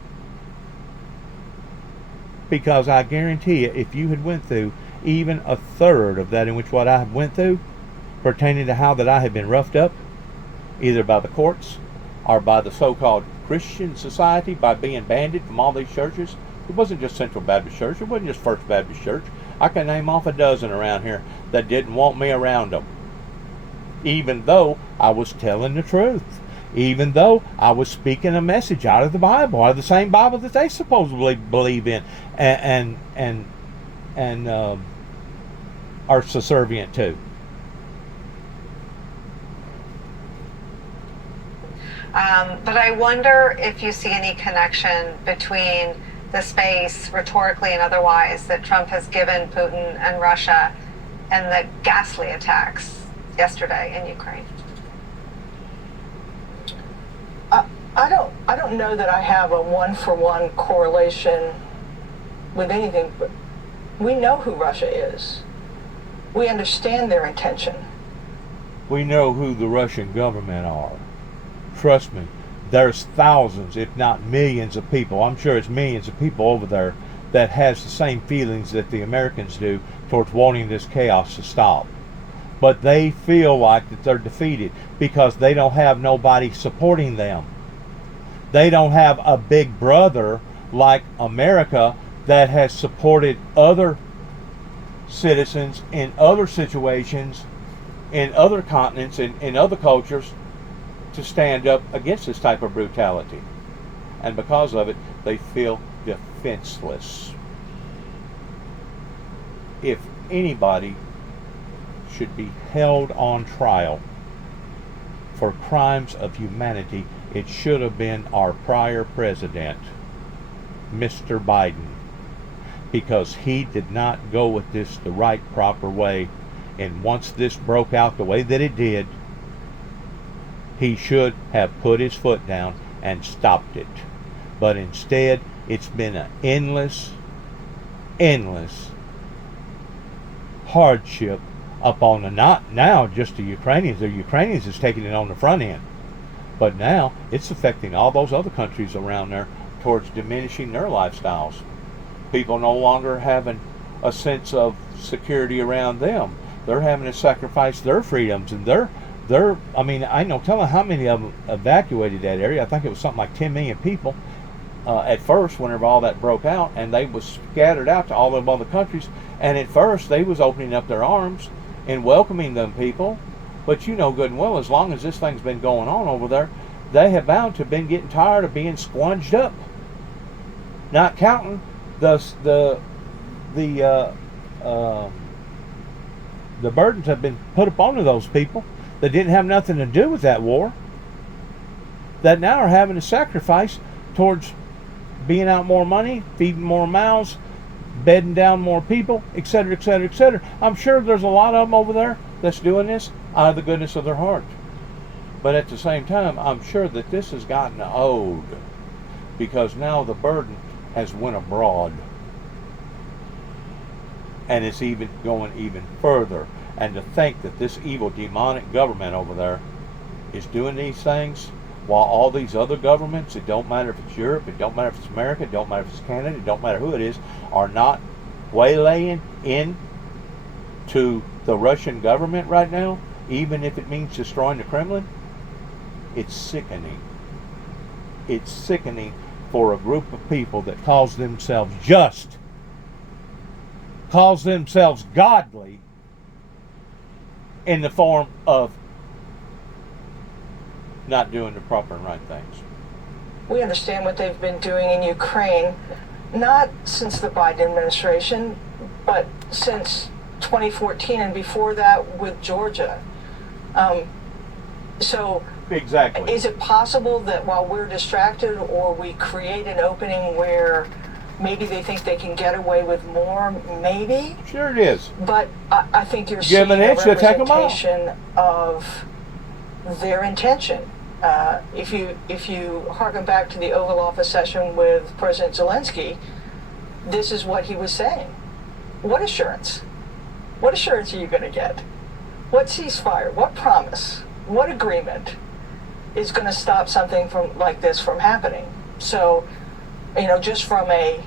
Because I guarantee you, if you had went through even a third of that in which what I went through, pertaining to how that I had been roughed up, either by the courts or by the so-called Christian society, by being banded from all these churches. It wasn't just Central Baptist Church. It wasn't just First Baptist Church. I can name off a dozen around here that didn't want me around them. Even though I was telling the truth. Even though I was speaking a message out of the Bible, out of the same Bible that they supposedly believe in and are subservient to. But I wonder if you see any connection between the space, rhetorically and otherwise, that Trump has given Putin and Russia and the ghastly attacks yesterday in Ukraine. I don't know that I have a one-for-one correlation with anything, but we know who Russia is. We understand their intention. We know who the Russian government are. Trust me, there's thousands, if not millions of people, I'm sure it's millions of people over there that has the same feelings that the Americans do towards wanting this chaos to stop. But they feel like that they're defeated because they don't have nobody supporting them. They don't have a big brother like America that has supported other citizens in other situations, in other continents, in other cultures, to stand up against this type of brutality. And because of it, they feel defenseless. If anybody should be held on trial for crimes of humanity, it should have been our prior president, Mr. Biden, because he did not go with this the right, proper way. And once this broke out the way that it did, he should have put his foot down and stopped it. But instead, it's been an endless hardship upon the, not now just the Ukrainians. The Ukrainians is taking it on the front end. But now it's affecting all those other countries around there towards diminishing their lifestyles. People no longer having a sense of security around them. They're having to sacrifice their freedoms and I mean, I know telling how many of them evacuated that area. I think it was something like 10 million people at first whenever all that broke out, and they was scattered out to all them other countries. And at first they was opening up their arms and welcoming them people. But you know good and well, as long as this thing's been going on over there, they have bound to have been getting tired of being sponged up. Not counting the burdens have been put upon those people that didn't have nothing to do with that war, that now are having to sacrifice towards being out more money, feeding more mouths, bedding down more people, etc., etc., etc. I'm sure there's a lot of them over there that's doing this out of the goodness of their heart. But at the same time, I'm sure that this has gotten old, because now the burden has went abroad. And it's even going even further. And to think that this evil demonic government over there is doing these things while all these other governments, it don't matter if it's Europe, it don't matter if it's America, it don't matter if it's Canada, it don't matter who it is, are not waylaying in to the Russian government right now, even if it means destroying the Kremlin. It's sickening. It's sickening for a group of people that calls themselves just, calls themselves godly, in the form of not doing the proper and right things. We understand what they've been doing in Ukraine, not since the Biden administration, but since 2014 and before that with Georgia. So exactly. Is it possible that while we're distracted, or we create an opening where maybe they think they can get away with more? Maybe. Sure it is. But I think you're seeing a representation of their intention. If you harken back to the Oval Office session with President Zelensky, this is what he was saying. What assurance? What assurance are you going to get? What ceasefire? What promise? What agreement is going to stop something like this from happening? So, just from a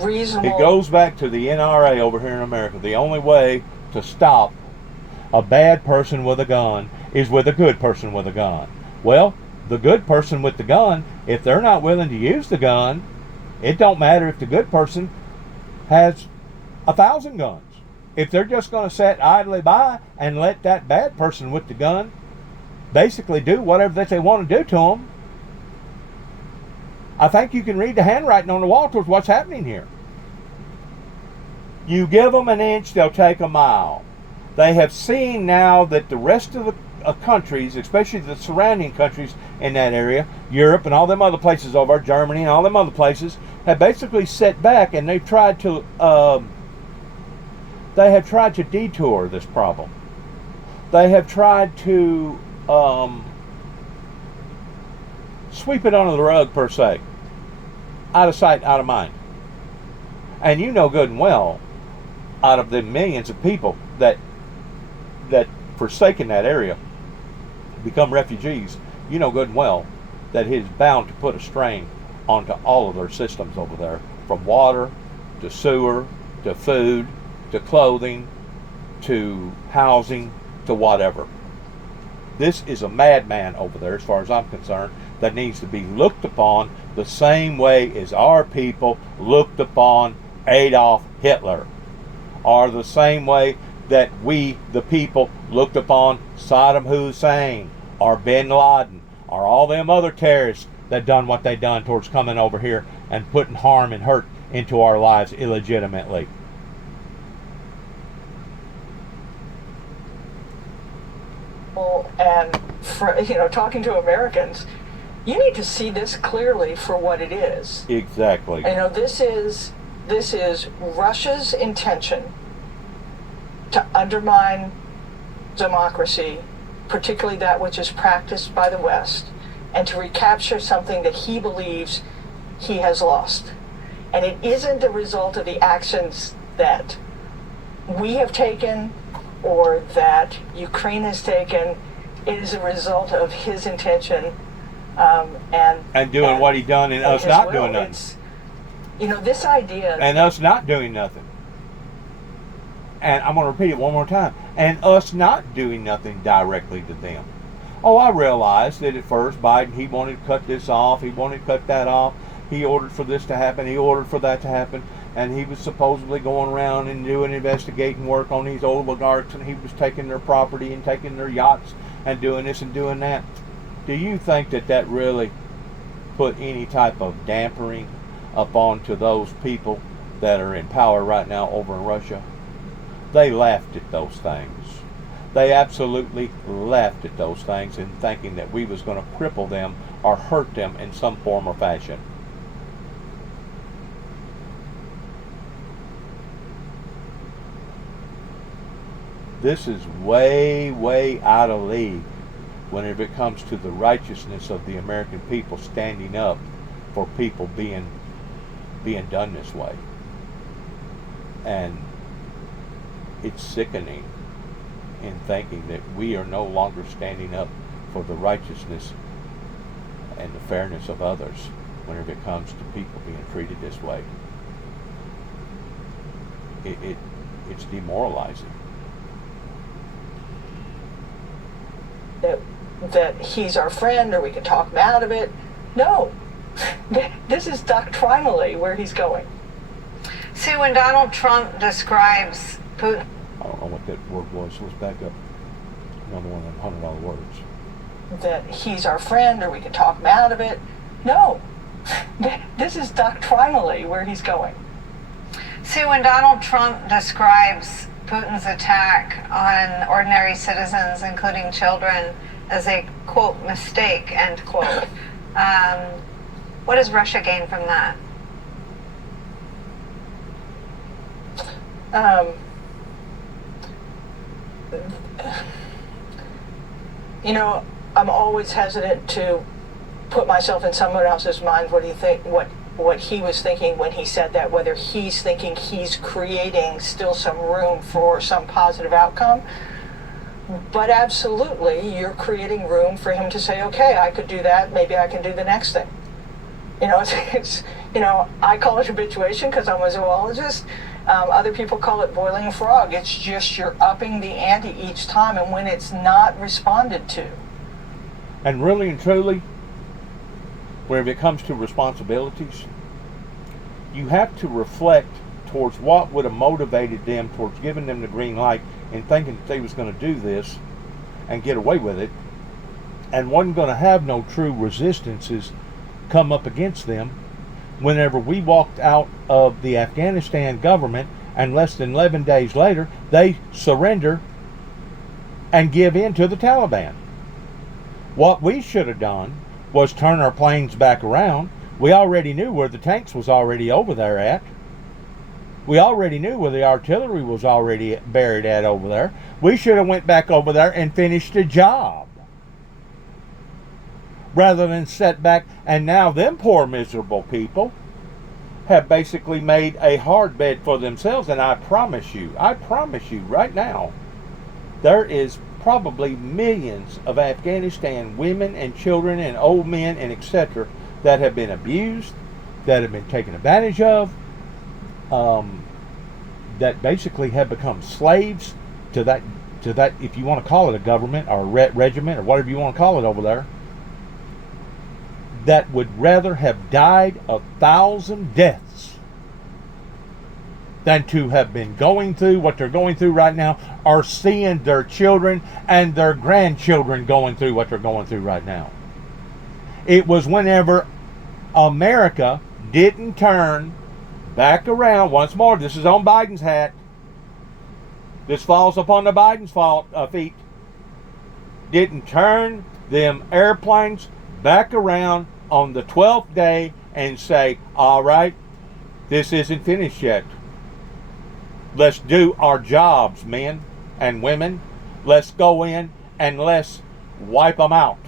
reasonable... It goes back to the NRA over here in America. The only way to stop a bad person with a gun is with a good person with a gun. Well, the good person with the gun, if they're not willing to use the gun, it don't matter if the good person has 1,000 guns. If they're just going to sit idly by and let that bad person with the gun basically do whatever that they want to do to them, I think you can read the handwriting on the wall towards what's happening here. You give them an inch, they'll take a mile. They have seen now that the rest of the countries, especially the surrounding countries in that area, Europe and all them other places over, Germany and all them other places, have basically set back, and they've tried to detour this problem. They have tried to sweep it under the rug, per se. Out of sight, out of mind. And you know good and well, out of the millions of people that forsaken that area, become refugees, you know good and well that it is bound to put a strain onto all of their systems over there, from water to sewer to food to clothing to housing to whatever. This is a madman over there, as far as I'm concerned, that needs to be looked upon the same way as our people looked upon Adolf Hitler, or the same way that we, the people, looked upon Saddam Hussein, or Bin Laden, or all them other terrorists that done what they done towards coming over here and putting harm and hurt into our lives illegitimately. And talking to Americans, you need to see this clearly for what it is. Exactly. This is Russia's intention to undermine democracy, particularly that which is practiced by the West, and to recapture something that he believes he has lost. And it isn't a result of the actions that we have taken or that Ukraine has taken. It is a result of his intention and doing what he done and us not doing nothing. This idea... And us not doing nothing. And I'm going to repeat it one more time. and us not doing nothing directly to them. Oh, I realized that at first Biden, he wanted to cut this off, he wanted to cut that off, he ordered for this to happen, he ordered for that to happen, and he was supposedly going around and doing investigating work on these oligarchs, and he was taking their property and taking their yachts and doing this and doing that. Do you think that that really put any type of dampering up onto those people that are in power right now over in Russia? They laughed at those things. They absolutely laughed at those things and thinking that we was going to cripple them or hurt them in some form or fashion. This is way, way out of league whenever it comes to the righteousness of the American people standing up for people being done this way. And it's sickening in thinking that we are no longer standing up for the righteousness and the fairness of others whenever it comes to people being treated this way. It's demoralizing. That he's our friend or we can talk him out of it. No. This is doctrinally where he's going. See, when Donald Trump describes Putin... I don't know what that word was. Let's back up. Another one of them $100 words. That he's our friend or we can talk him out of it. No. This is doctrinally where he's going. See, when Donald Trump describes Putin's attack on ordinary citizens, including children, as a, quote, mistake, end quote, what does Russia gain from that? You know, I'm always hesitant to put myself in someone else's mind. What do you think? What he was thinking when he said that? Whether he's thinking he's creating still some room for some positive outcome. But absolutely, you're creating room for him to say, "Okay, I could do that. Maybe I can do the next thing." You know, it's you know, I call it habituation because I'm a zoologist. Other people call it boiling a frog. It's just you're upping the ante each time, and when it's not responded to. And really and truly, whenever it comes to responsibilities, you have to reflect towards what would have motivated them towards giving them the green light and thinking that they was going to do this and get away with it, and wasn't going to have no true resistances come up against them. Whenever we walked out of the Afghanistan government, and less than 11 days later, they surrender and give in to the Taliban. What we should have done was turn our planes back around. We already knew where the tanks was already over there at. We already knew where the artillery was already buried at over there. We should have went back over there and finished the job, rather than set back. And now them poor miserable people have basically made a hard bed for themselves. And I promise you right now, there is probably millions of Afghanistan women and children and old men and etc. that have been abused, that have been taken advantage of, that basically have become slaves to that, if you want to call it a government or a regiment or whatever you want to call it over there, that would rather have died 1,000 deaths than to have been going through what they're going through right now, or seeing their children and their grandchildren going through what they're going through right now. It was whenever America didn't turn back around. Once more, this is on Biden's hat. This falls upon the Biden's feet. Didn't turn them airplanes back around on the 12th day and say, all right, this isn't finished yet. Let's do our jobs, men and women. Let's go in and let's wipe them out.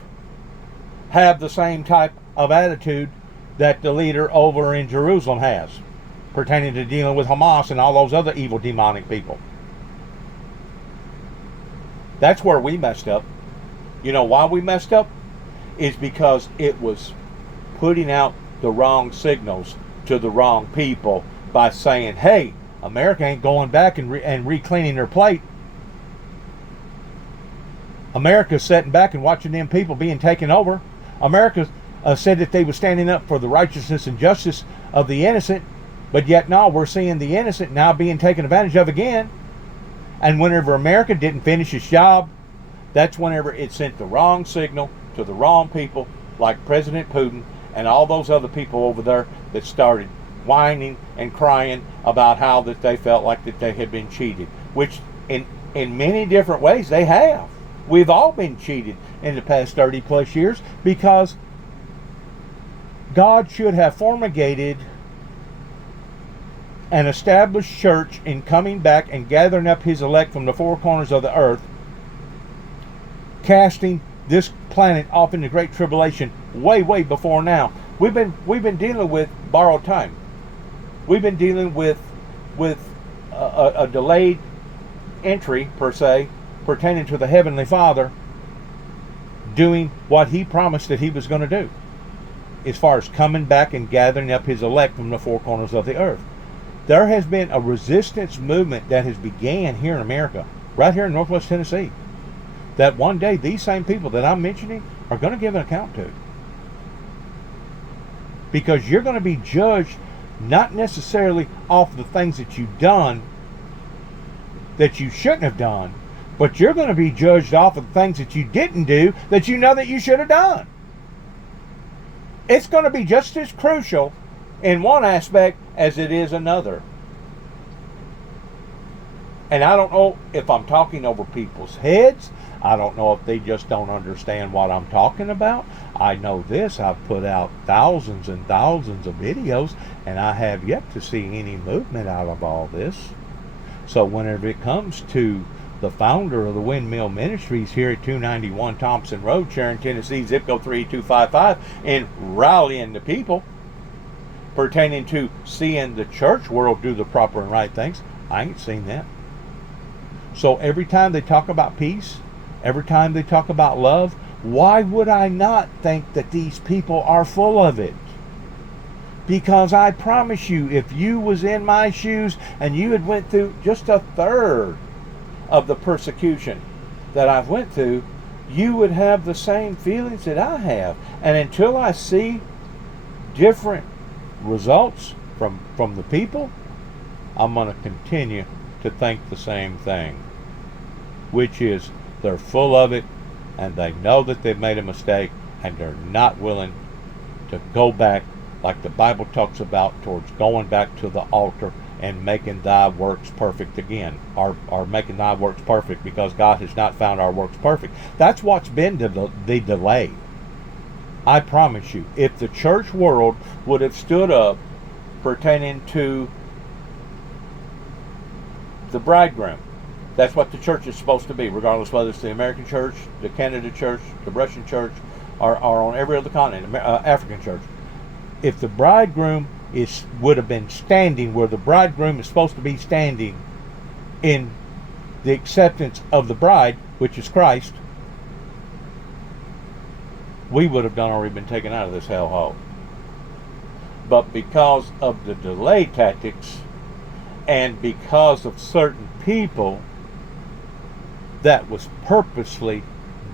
Have the same type of attitude that the leader over in Jerusalem has, pertaining to dealing with Hamas and all those other evil demonic people. That's where we messed up. You know why we messed up? Is because it was putting out the wrong signals to the wrong people by saying, hey, America ain't going back and re-cleaning their plate. America's sitting back and watching them people being taken over. America said that they were standing up for the righteousness and justice of the innocent, but yet now we're seeing the innocent now being taken advantage of again. And whenever America didn't finish its job, that's whenever it sent the wrong signal to the wrong people, like President Putin and all those other people over there that started whining and crying about how that they felt like that they had been cheated, which in many different ways they have. We've all been cheated in the past 30 plus years, because God should have formigated an established church in coming back and gathering up his elect from the four corners of the earth, casting this planet off in the great tribulation way before now. We've been dealing with borrowed time. We've been dealing with a delayed entry, per se, pertaining to the Heavenly Father doing what he promised that he was going to do, as far as coming back and gathering up his elect from the four corners of the earth. There has been a resistance movement that has began here in America, right here in Northwest Tennessee, that one day these same people that I'm mentioning are going to give an account to. Because you're going to be judged not necessarily off the things that you've done that you shouldn't have done, but you're going to be judged off of the things that you didn't do that you know that you should have done. It's going to be just as crucial in one aspect as it is another. And I don't know if I'm talking over people's heads. I don't know if they just don't understand what I'm talking about. I know this, I've put out thousands and thousands of videos, and I have yet to see any movement out of all this. So whenever it comes to the founder of the Windmill Ministries here at 291 Thompson Road, Sharon, Tennessee, zip code 38255, and rallying the people pertaining to seeing the church world do the proper and right things, I ain't seen that. So every time they talk about peace, every time they talk about love, why would I not think that these people are full of it? Because I promise you, if you was in my shoes and you had went through just a third of the persecution that I've went through, you would have the same feelings that I have. And until I see different results from the people, I'm going to continue to think the same thing, which is they're full of it, and they know that they've made a mistake, and they're not willing to go back, like the Bible talks about, towards going back to the altar and making thy works perfect again, or making thy works perfect, because God has not found our works perfect. That's what's been the delay. I promise you, if the church world would have stood up pertaining to the bridegroom, that's what the church is supposed to be, regardless whether it's the American church, the Canada church, the Russian church, or on every other continent, African church. If the bridegroom would have been standing where the bridegroom is supposed to be standing in the acceptance of the bride, which is Christ, we would have done already been taken out of this hellhole. But because of the delay tactics, and because of certain people that was purposely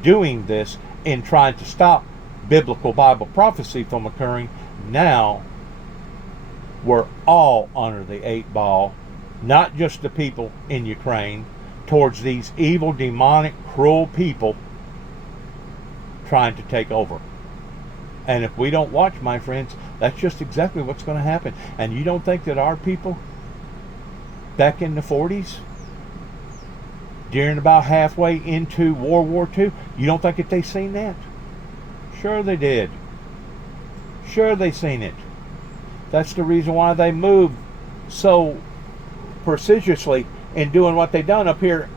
doing this in trying to stop biblical Bible prophecy from occurring, now we're all under the 8 ball, not just the people in Ukraine, towards these evil, demonic, cruel people trying to take over. And if we don't watch, my friends, that's just exactly what's going to happen. And you don't think that our people back in the 40s, during about halfway into World War II, you don't think that they seen that? Sure they did. Sure they seen it. That's the reason why they moved so precisely in doing what they done up here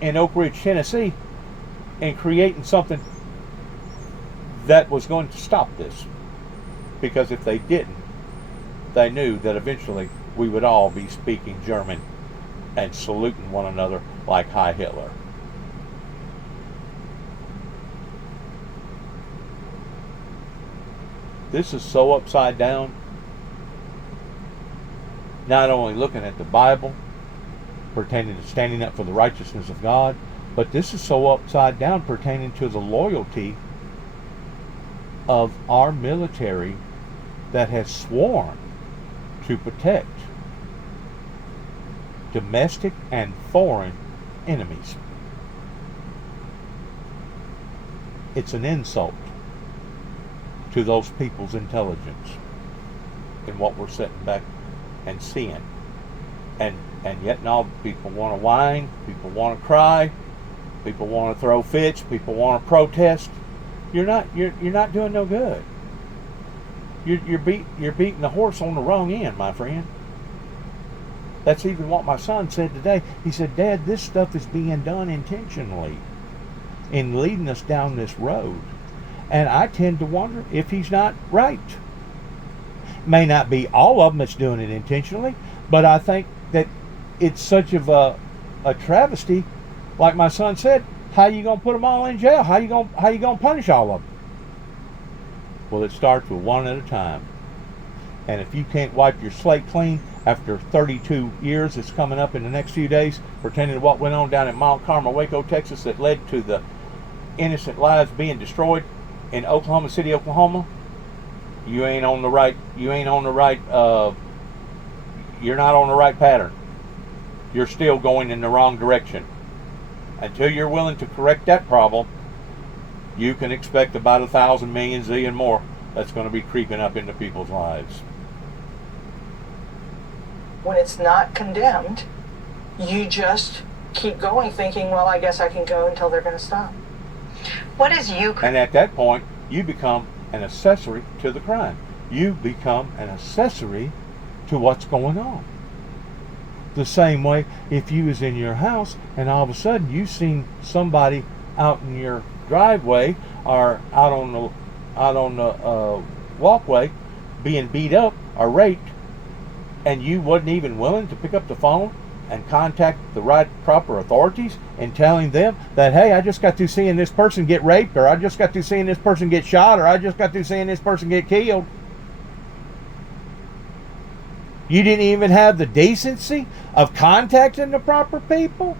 in Oak Ridge, Tennessee, and creating something that was going to stop this. Because if they didn't, they knew that eventually we would all be speaking German and saluting one another like Heil Hitler. This is so upside down. Not only looking at the Bible pertaining to standing up for the righteousness of God, But this is so upside down pertaining to the loyalty of our military that has sworn to protect domestic and foreign enemies. It's an insult to those people's intelligence in what we're sitting back and seeing. And yet now people want to whine, people want to cry, people want to throw fits, people want to protest. You're not doing no good. You're beating the horse on the wrong end, my friend. That's even what my son said today. He said, Dad, this stuff is being done intentionally in leading us down this road. And I tend to wonder if he's not right. May not be all of them that's doing it intentionally, but I think that it's such of a travesty. Like my son said, how you gonna put them all in jail? How you gonna punish all of them? Well, it starts with one at a time. And if you can't wipe your slate clean after 32 years, it's coming up in the next few days, pertaining to what went on down in Mount Carmel, Waco, Texas, that led to the innocent lives being destroyed in Oklahoma City, Oklahoma, you're not on the right pattern. You're still going in the wrong direction. Until you're willing to correct that problem, you can expect about 1,000 million zillion more that's going to be creeping up into people's lives. When it's not condemned, you just keep going thinking, well, I guess I can go until they're going to stop. What is Ukraine? And at that point, you become an accessory to the crime. You become an accessory to what's going on. The same way if you was in your house and all of a sudden you seen somebody out in your driveway or out on the walkway being beat up or raped, and you wasn't even willing to pick up the phone and contact the right proper authorities and telling them that, hey, I just got through seeing this person get raped, or I just got through seeing this person get shot, or I just got through seeing this person get killed. You didn't even have the decency of contacting the proper people.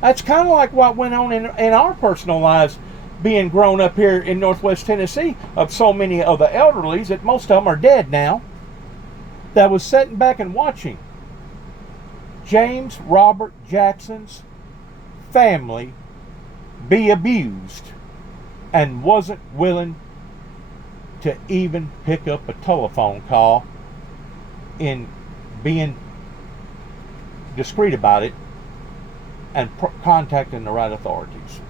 That's kind of like what went on in our personal lives, being grown up here in Northwest Tennessee, of so many of the elderlies, that most of them are dead now, that was sitting back and watching James Robert Jackson's family be abused and wasn't willing to even pick up a telephone call in being discreet about it and contacting the right authorities.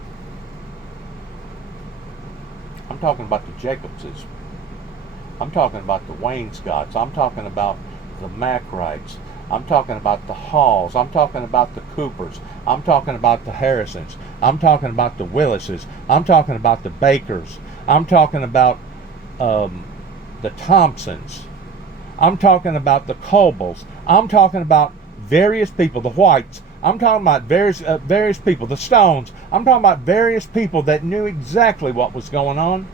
I'm talking about the Jacobses. I'm talking about the Wainscots. I'm talking about the Mackrights. I'm talking about the Halls. I'm talking about the Coopers. I'm talking about the Harrisons. I'm talking about the Willises. I'm talking about the Bakers. I'm talking about the Thompsons. I'm talking about the Cobles. I'm talking about various people, the Whites. I'm talking about various people, the Stones. I'm talking about various people that knew exactly what was going on,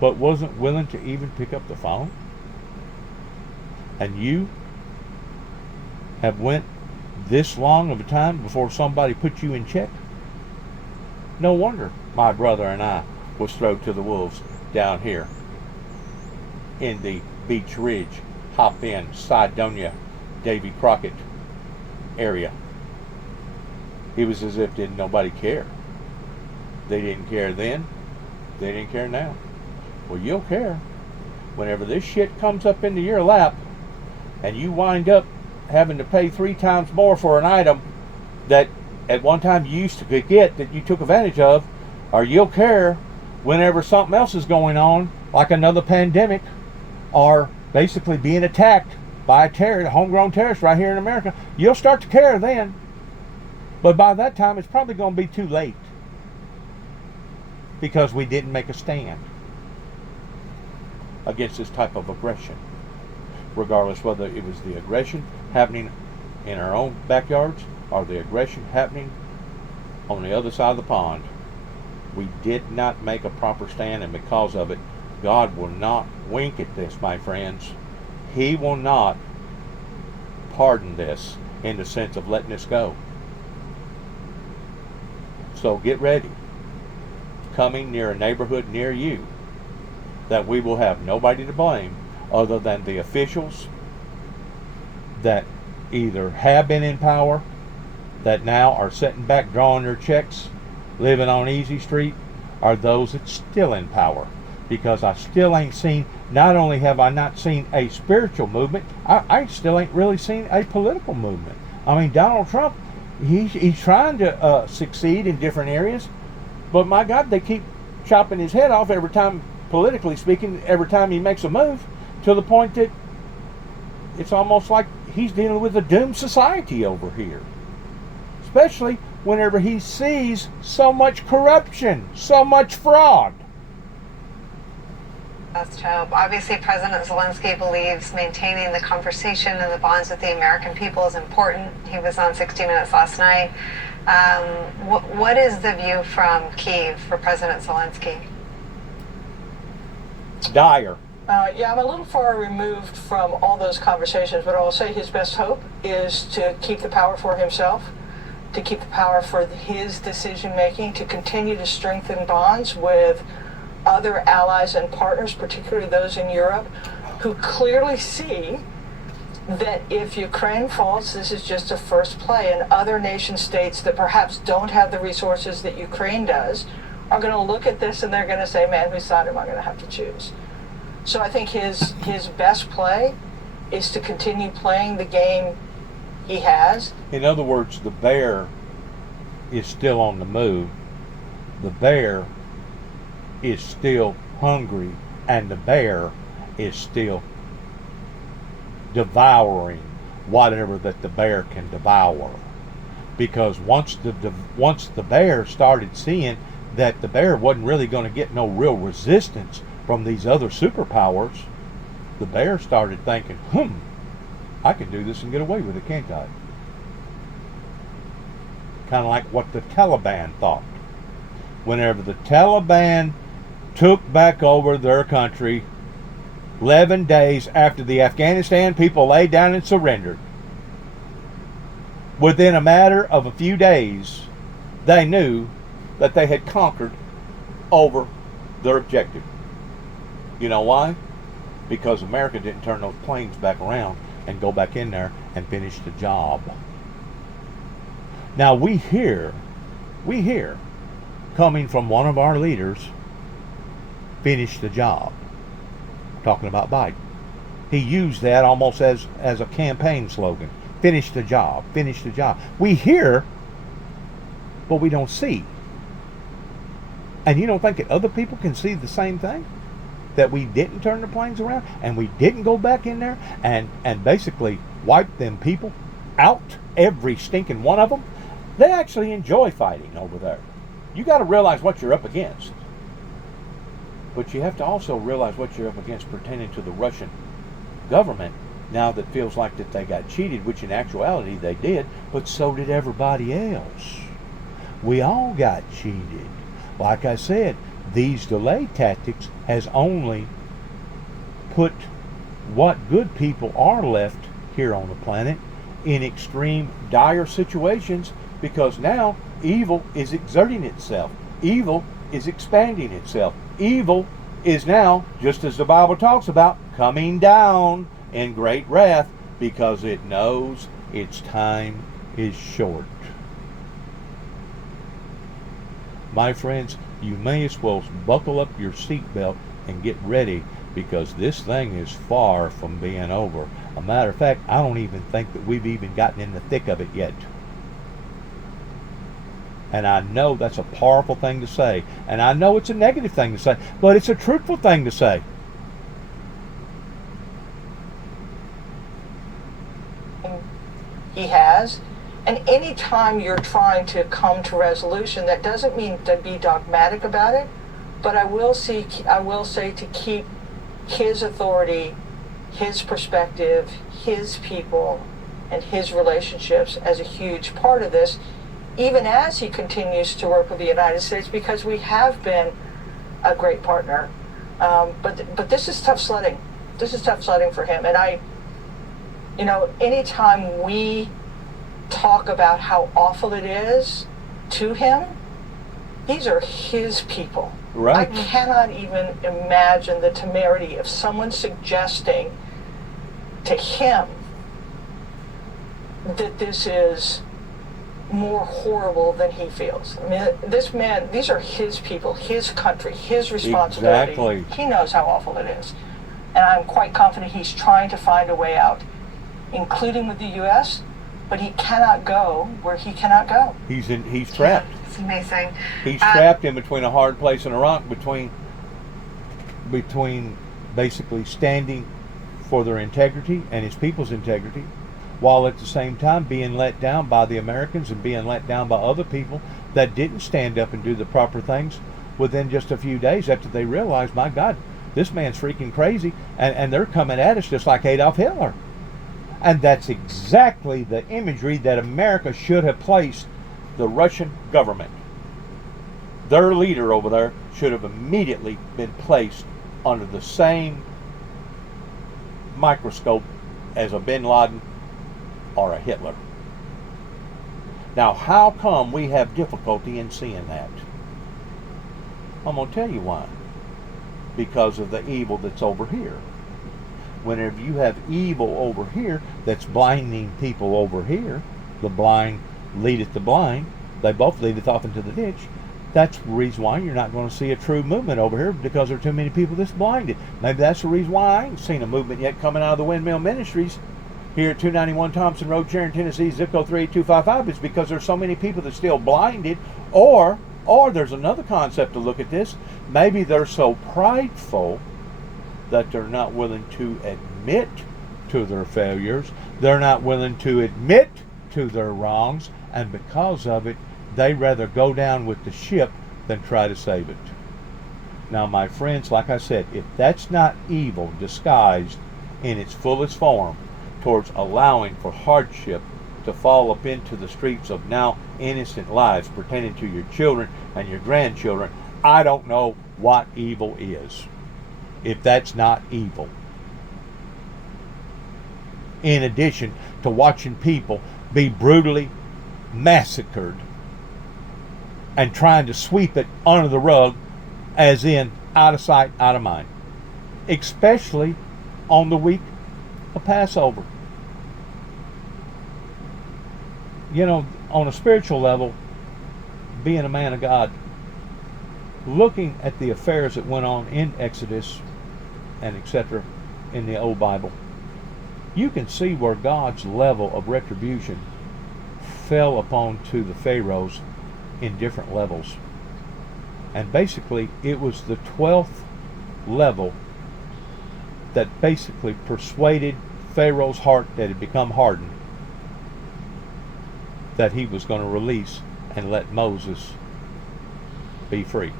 but wasn't willing to even pick up the phone. And you have went this long of a time before somebody put you in check. No wonder my brother and I was thrown to the wolves down here in the Beach Ridge, Hop In, Sidonia, Davy Crockett area. It was as if didn't nobody care. They didn't care then. They didn't care now. Well, you'll care whenever this shit comes up into your lap and you wind up having to pay 3 times more for an item that at one time you used to get that you took advantage of, or you'll care whenever something else is going on, like another pandemic, or basically being attacked by a homegrown terrorist right here in America. You'll start to care then. But by that time, it's probably going to be too late, because we didn't make a stand against this type of aggression, regardless whether it was the aggression happening in our own backyards or the aggression happening on the other side of the pond. We did not make a proper stand, and because of it, God will not wink at this, my friends. He will not pardon this in the sense of letting this go. So get ready. Coming near a neighborhood near you, that we will have nobody to blame other than the officials that either have been in power, that now are sitting back drawing their checks, living on Easy Street, or those that's still in power. Because I still ain't seen, not only have I not seen a spiritual movement, I still ain't really seen a political movement. I mean, Donald Trump, he's trying to succeed in different areas, but my God, they keep chopping his head off every time, politically speaking, every time he makes a move, to the point that it's almost like he's dealing with a doomed society over here. Especially whenever he sees so much corruption, so much fraud. Let's hope. Obviously, President Zelensky believes maintaining the conversation and the bonds with the American people is important. He was on 60 Minutes last night. What is the view from Kyiv for President Zelensky? Dire. Yeah, I'm a little far removed from all those conversations, but I'll say his best hope is to keep the power for himself, to keep the power for his decision making, to continue to strengthen bonds with other allies and partners, particularly those in Europe, who clearly see that if Ukraine falls, this is just a first play, and other nation states that perhaps don't have the resources that Ukraine does are going to look at this and they're going to say, man, whose side am I going to have to choose? So I think his best play is to continue playing the game he has. In other words, the bear is still on the move. The bear is still hungry, and the bear is still devouring whatever that the bear can devour. Because once the bear started seeing that the bear wasn't really going to get no real resistance from these other superpowers, the bear started thinking, I can do this and get away with it, can't I? Kind of like what the Taliban thought. Whenever the Taliban took back over their country 11 days after the Afghanistan people laid down and surrendered, within a matter of a few days, they knew that they had conquered over their objective. You know why? Because America didn't turn those planes back around and go back in there and finish the job. Now we hear, coming from one of our leaders, finish the job. Talking about Biden. He used that almost as a campaign slogan. Finish the job, finish the job. We hear, but we don't see. And you don't think that other people can see the same thing? That we didn't turn the planes around and we didn't go back in there and basically wipe them people out, every stinking one of them? They actually enjoy fighting over there. You got to realize what you're up against. But you have to also realize what you're up against pertaining to the Russian government now that feels like that they got cheated, which in actuality they did, but so did everybody else. We all got cheated. Like I said, these delay tactics has only put what good people are left here on the planet in extreme dire situations, because now evil is exerting itself. Evil is expanding itself. Evil is now, just as the Bible talks about, coming down in great wrath because it knows its time is short. My friends, you may as well buckle up your seatbelt and get ready, because this thing is far from being over. A matter of fact, I don't even think that we've even gotten in the thick of it yet. And I know that's a powerful thing to say. And I know it's a negative thing to say. But it's a truthful thing to say. He has. And any time you're trying to come to resolution, that doesn't mean to be dogmatic about it. But I will say to keep his authority, his perspective, his people, and his relationships as a huge part of this, even as he continues to work with the United States, because we have been a great partner. But this is tough sledding. This is tough sledding for him. And anytime we talk about how awful it is to him, These are his people. Right. I cannot even imagine the temerity of someone suggesting to him that this is more horrible than he feels. I mean, this man, these are his people, his country, his responsibility. Exactly. He knows how awful it is. And I'm quite confident he's trying to find a way out, including with the U.S., but he cannot go where he cannot go. He's trapped. Yeah, it's amazing. He's trapped in between a hard place and a rock, between basically standing for their integrity and his people's integrity, while at the same time being let down by the Americans and being let down by other people that didn't stand up and do the proper things within just a few days after they realized, my God, this man's freaking crazy, and they're coming at us just like Adolf Hitler. And that's exactly the imagery that America should have placed the Russian government. Their leader over there should have immediately been placed under the same microscope as a bin Laden or a Hitler. Now, how come we have difficulty in seeing that? I'm going to tell you why. Because of the evil that's over here. Whenever you have evil over here that's blinding people over here, the blind leadeth the blind, they both leadeth off into the ditch. That's the reason why you're not going to see a true movement over here, because there are too many people that's blinded. Maybe that's the reason why I ain't seen a movement yet coming out of the Windmill Ministries here at 291 Thompson Road, Sharon, Tennessee, zip code 38255. It's because there's so many people that's still blinded, or there's another concept to look at this. Maybe they're so prideful that they're not willing to admit to their failures. They're not willing to admit to their wrongs, and because of it, they rather go down with the ship than try to save it. Now, my friends, like I said, if that's not evil disguised in its fullest form towards allowing for hardship to fall up into the streets of now innocent lives pertaining to your children and your grandchildren, I don't know what evil is. If that's not evil. In addition to watching people be brutally massacred and trying to sweep it under the rug, as in out of sight, out of mind. Especially on the week of Passover. You know, on a spiritual level, being a man of God, looking at the affairs that went on in Exodus and etc. in the old Bible, you can see where God's level of retribution fell upon to the pharaohs in different levels. And basically it was the 12th level that basically persuaded Pharaoh's heart that had become hardened, that he was going to release and let Moses be free.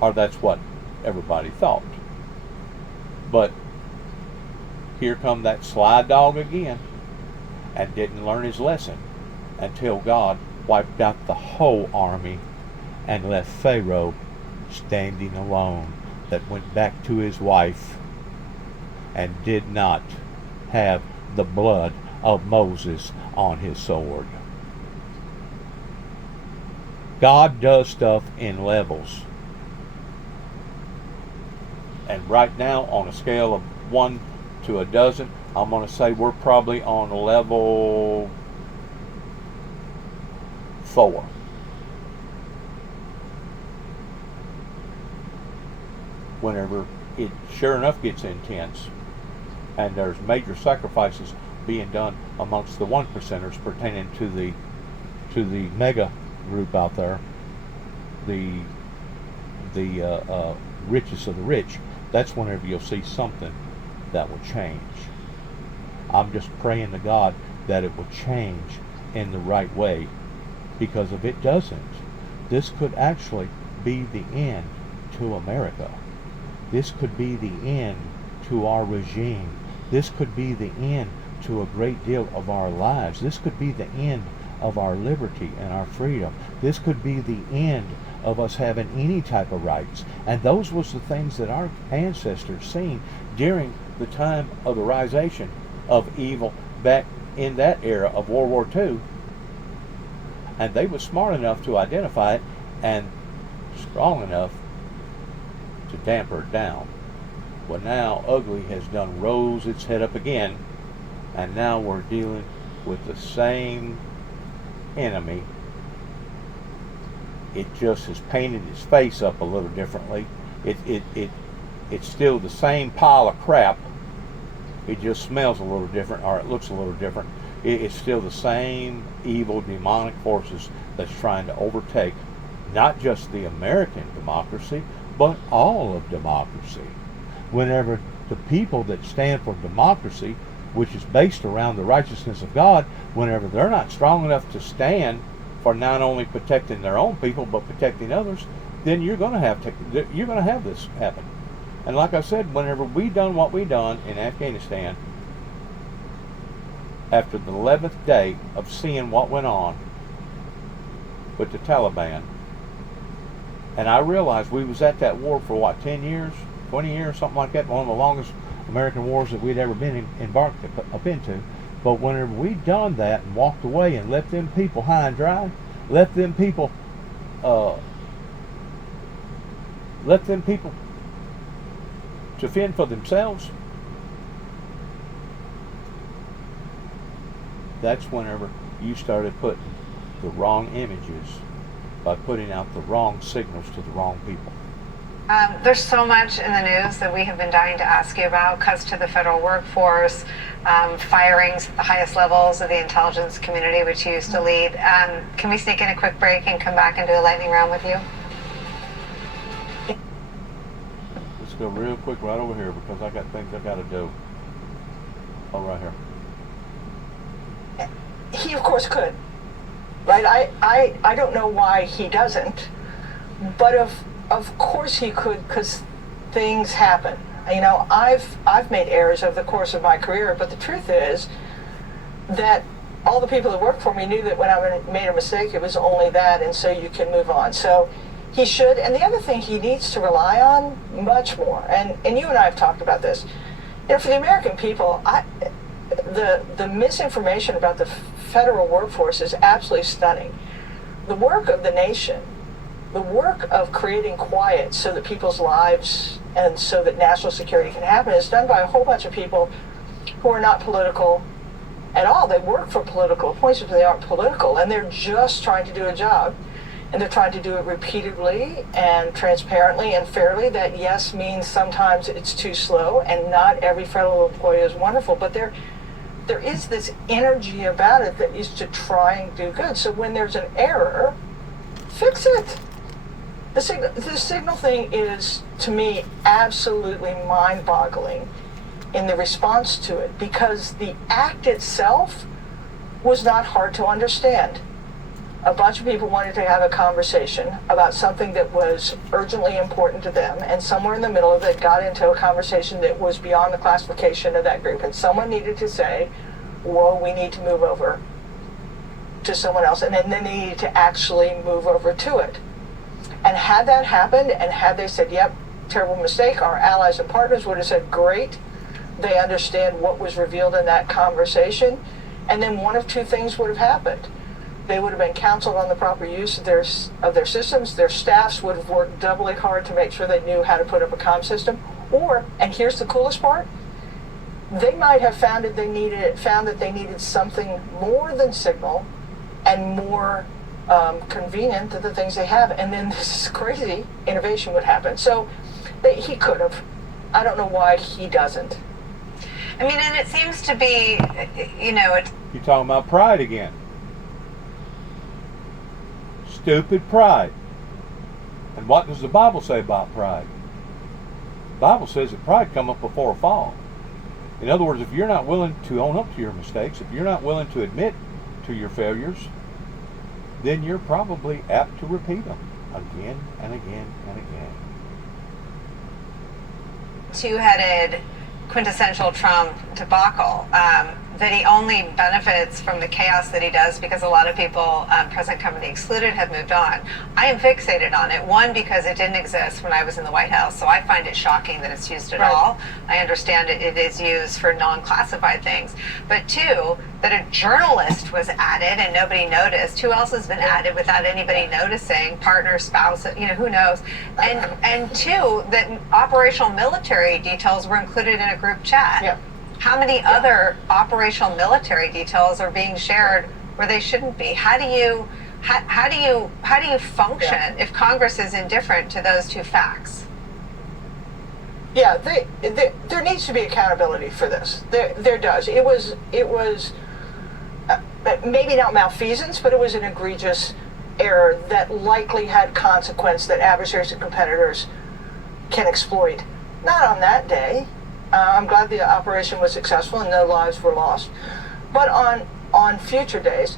Or that's what everybody thought. But here come that sly dog again, and didn't learn his lesson until God wiped out the whole army and left Pharaoh standing alone, that went back to his wife and did not have the blood of Moses on his sword. God does stuff in levels. And right now, on a scale of 1 to a dozen, I'm going to say we're probably on level 4. Whenever it sure enough gets intense, and there's major sacrifices being done amongst the 1%ers pertaining to the mega group out there, the richest of the rich, that's whenever you'll see something that will change. I'm just praying to God that it will change in the right way, because if it doesn't, this could actually be the end to America. This could be the end to our regime. This could be the end to a great deal of our lives. This could be the end of our liberty and our freedom. This could be the end of us having any type of rights. And those was the things that our ancestors seen during the time of the risation of evil back in that era of World War II. And they were smart enough to identify it and strong enough to damper it down. Well, now ugly has done rose its head up again, and now we're dealing with the same enemy. It just has painted its face up a little differently. It's still the same pile of crap. It just smells a little different, or it looks a little different. It's still the same evil, demonic forces that's trying to overtake not just the American democracy, but all of democracy. Whenever the people that stand for democracy, which is based around the righteousness of God, whenever they're not strong enough to stand for not only protecting their own people but protecting others, then you're going to have this happen. And like I said, whenever we done what we done in Afghanistan, after the 11th day of seeing what went on with the Taliban, and I realized we was at that war for what, 10 years, 20 years, something like that, one of the longest American wars that we'd ever been embarked up into. But whenever we done that and walked away and left them people high and dry, left them people to fend for themselves, that's whenever you started putting the wrong images by putting out the wrong signals to the wrong people. There's so much in the news that we have been dying to ask you about. Cuts to the federal workforce, firings at the highest levels of the intelligence community, which you used to lead. Can we sneak in a quick break and come back and do a lightning round with you? Let's go real quick right over here because I got things I got to do. Oh, right here. He, of course, could. Right? I don't know why he doesn't, but of course he could, because things happen. You know, I've made errors over the course of my career, but the truth is that all the people that worked for me knew that when I made a mistake, it was only that, and so you can move on. So he should. And the other thing he needs to rely on much more, and you and I have talked about this, you know, for the American people, the misinformation about the federal workforce is absolutely stunning. The work of the nation, the work of creating quiet so that people's lives and so that national security can happen is done by a whole bunch of people who are not political at all. They work for political appointments, but they aren't political, and they're just trying to do a job. And they're trying to do it repeatedly and transparently and fairly. That, yes, means sometimes it's too slow, and not every federal employee is wonderful, but there is this energy about it that is to try and do good. So when there's an error, fix it. The signal thing is, to me, absolutely mind-boggling in the response to it, because the act itself was not hard to understand. A bunch of people wanted to have a conversation about something that was urgently important to them, and somewhere in the middle of it got into a conversation that was beyond the classification of that group, and someone needed to say, whoa, we need to move over to someone else, and then they needed to actually move over to it. And had that happened, and had they said, yep, terrible mistake, our allies and partners would have said, great, they understand what was revealed in that conversation, and then one of two things would have happened. They would have been counseled on the proper use of their systems. Their staffs would have worked doubly hard to make sure they knew how to put up a comm system. Or, and here's the coolest part, they might have found that they needed something more than signal and more convenient than the things they have. And then this crazy innovation would happen. So he could have. I don't know why he doesn't. I mean, and it seems to be, you know, You're talking about pride again. Stupid pride. And what does the Bible say about pride? The Bible says that pride cometh before a fall. In other words, if you're not willing to own up to your mistakes, if you're not willing to admit to your failures, then you're probably apt to repeat them again and again and again. Two-headed quintessential Trump debacle. that he only benefits from the chaos that he does because a lot of people, present company excluded, have moved on. I am fixated on it. One, because it didn't exist when I was in the White House, so I find it shocking that it's used at all. I understand it is used for non-classified things. But two, that a journalist was added and nobody noticed. Who else has been added without anybody noticing? Partner, spouse, who knows? And two, that operational military details were included in a group chat. Yeah. How many other operational military details are being shared where they shouldn't be? How do you function if Congress is indifferent to those two facts? Yeah, there needs to be accountability for this. There does. It was maybe not malfeasance, but it was an egregious error that likely had consequence that adversaries and competitors can exploit. Not on that day. I'm glad the operation was successful and no lives were lost. But on future days,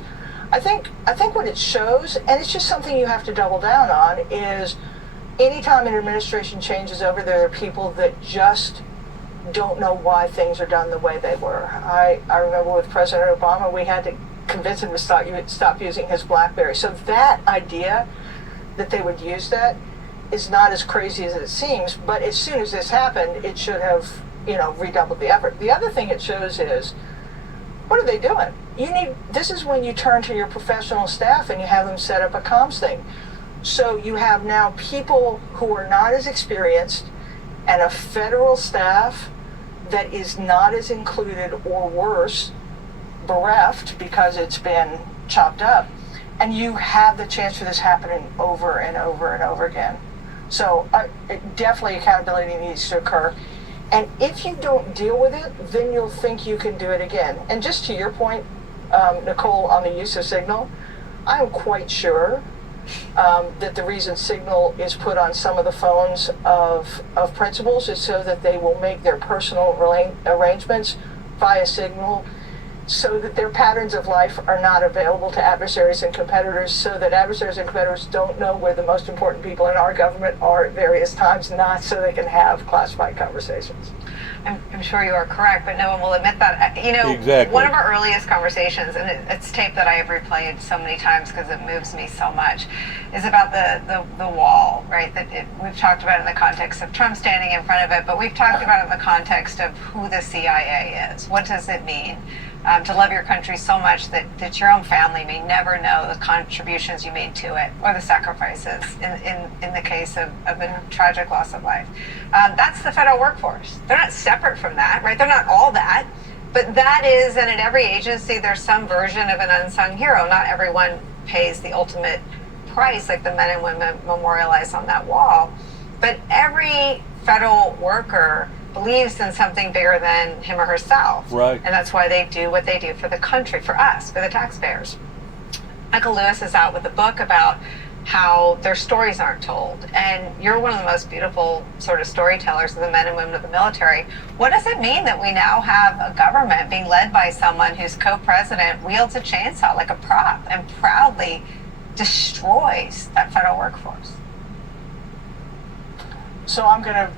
I think what it shows, and it's just something you have to double down on, is anytime an administration changes over, there are people that just don't know why things are done the way they were. I remember with President Obama, we had to convince him to stop using his BlackBerry. So that idea that they would use that is not as crazy as it seems, but as soon as this happened, it should have redoubled the effort. The other thing it shows is, what are they doing? This is when you turn to your professional staff and you have them set up a comms thing. So you have now people who are not as experienced and a federal staff that is not as included, or worse, bereft because it's been chopped up. And you have the chance for this happening over and over and over again. So definitely accountability needs to occur. And if you don't deal with it, then you'll think you can do it again. And just to your point, Nicole, on the use of Signal, I'm quite sure that the reason Signal is put on some of the phones of principals is so that they will make their personal arrangements via Signal, so that their patterns of life are not available to adversaries and competitors, so that adversaries and competitors don't know where the most important people in our government are at various times, not so they can have classified conversations. I'm sure you are correct, but no one will admit that. Exactly. One of our earliest conversations, and it's tape that I have replayed so many times because it moves me so much, is about the wall, right? We've talked about it in the context of Trump standing in front of it, but we've talked about it in the context of who the CIA is. What does it mean? To love your country so much that your own family may never know the contributions you made to it, or the sacrifices in the case of a tragic loss of life. That's the federal workforce. They're not separate from that, right? They're not all that, but that is, and in every agency there's some version of an unsung hero. Not everyone pays the ultimate price like the men and women memorialized on that wall, but every federal worker believes in something bigger than him or herself. Right. And that's why they do what they do for the country, for us, for the taxpayers. Michael Lewis is out with a book about how their stories aren't told. And you're one of the most beautiful sort of storytellers of the men and women of the military. What does it mean that we now have a government being led by someone whose co-president wields a chainsaw like a prop and proudly destroys that federal workforce? So I'm going to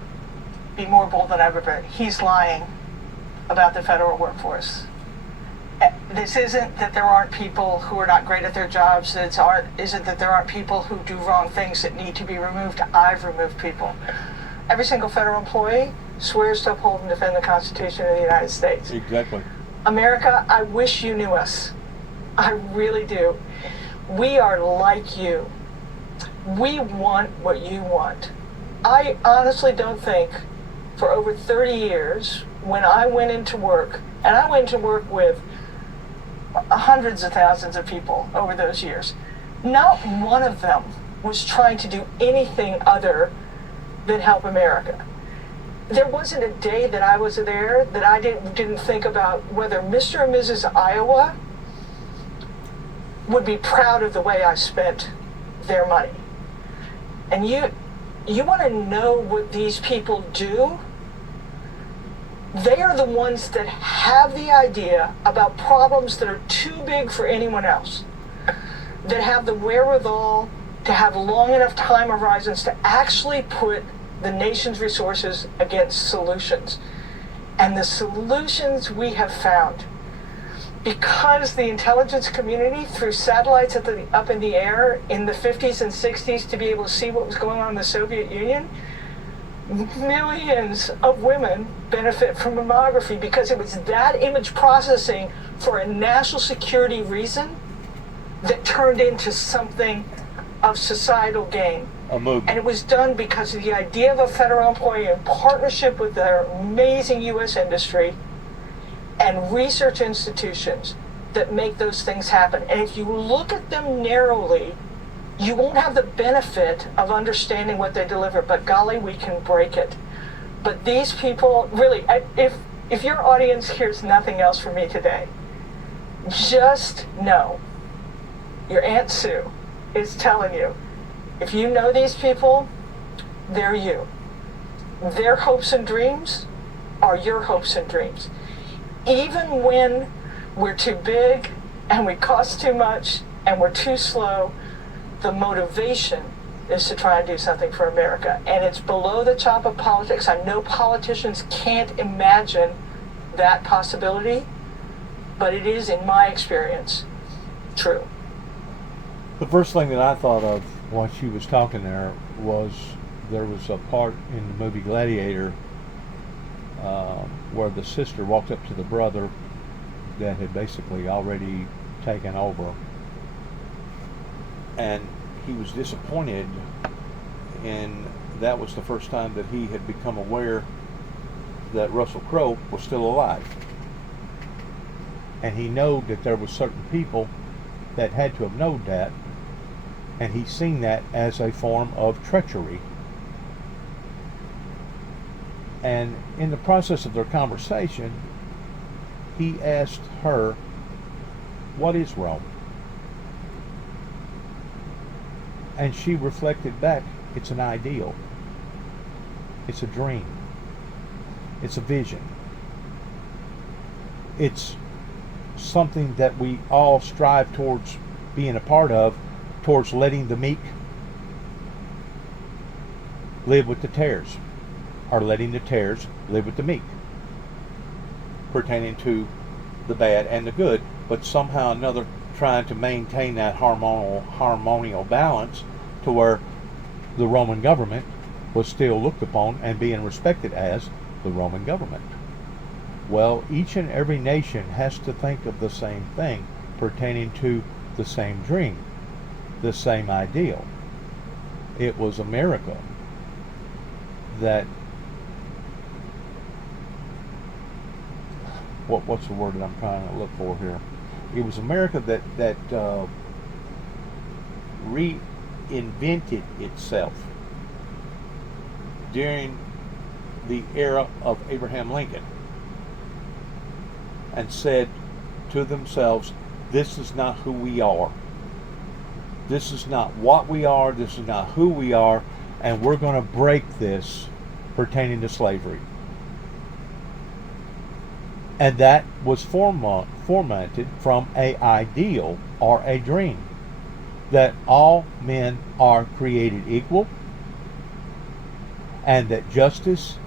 be more bold than I've ever been. He's lying about the federal workforce. This isn't that there aren't people who are not great at their jobs. Isn't that there aren't people who do wrong things that need to be removed. I've removed people. Every single federal employee swears to uphold and defend the Constitution of the United States. Exactly. America, I wish you knew us. I really do. We are like you. We want what you want. I honestly don't think for over 30 years, when I went into work, and I went to work with hundreds of thousands of people over those years, not one of them was trying to do anything other than help America. There wasn't a day that I was there that I didn't think about whether Mr. and Mrs. Iowa would be proud of the way I spent their money. And you want to know what these people do? They are the ones that have the idea about problems that are too big for anyone else, that have the wherewithal to have long enough time horizons to actually put the nation's resources against solutions. And the solutions we have found because the intelligence community threw satellites up in the air in the 50s and 60s to be able to see what was going on in the Soviet Union, millions of women benefit from mammography because it was that image processing for a national security reason that turned into something of societal gain. A movement. And it was done because of the idea of a federal employee in partnership with their amazing U.S. industry and research institutions that make those things happen. And if you look at them narrowly, you won't have the benefit of understanding what they deliver, but golly, we can break it. But these people, really, if your audience hears nothing else from me today, just know your Aunt Sue is telling you, if you know these people, they're you. Their hopes and dreams are your hopes and dreams. Even when we're too big and we cost too much and we're too slow, the motivation is to try and do something for America. And it's below the top of politics. I know politicians can't imagine that possibility, but it is, in my experience, true. The first thing that I thought of while she was talking there was a part in the movie Gladiator where the sister walked up to the brother that had basically already taken over, and he was disappointed, and that was the first time that he had become aware that Russell Crowe was still alive. And he knew that there was certain people that had to have known that, and he seen that as a form of treachery. And in the process of their conversation, he asked her, "What is Rome?" And she reflected back, "It's an ideal. It's a dream. It's a vision. It's something that we all strive towards being a part of, towards letting the meek live with the tares, or letting the tares live with the meek, pertaining to the bad and the good, but somehow or another trying to maintain that harmonial balance to where the Roman government was still looked upon and being respected as the Roman government. Well, each and every nation has to think of the same thing pertaining to the same dream, the same ideal. It was America that, what's the word that I'm trying to look for here? It was America that reinvented itself during the era of Abraham Lincoln and said to themselves, this is not who we are. This is not what we are. This is not who we are. And we're going to break this pertaining to slavery. And that was formatted from an ideal or a dream that all men are created equal, and that justice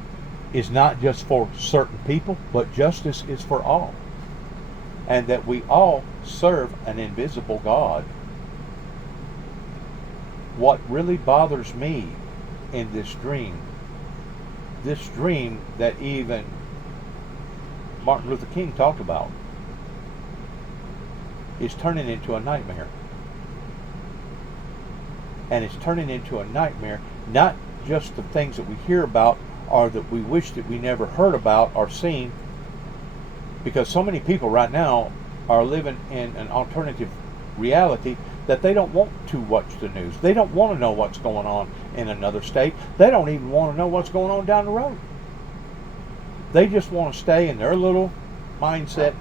is not just for certain people, but justice is for all, and that we all serve an invisible God. What really bothers me in this dream that even Martin Luther King talked about, is turning into a nightmare. And it's turning into a nightmare, not just the things that we hear about or that we wish that we never heard about or seen, because so many people right now are living in an alternative reality that they don't want to watch the news. They don't want to know what's going on in another state. They don't even want to know what's going on down the road. They just want to stay in their little mindset,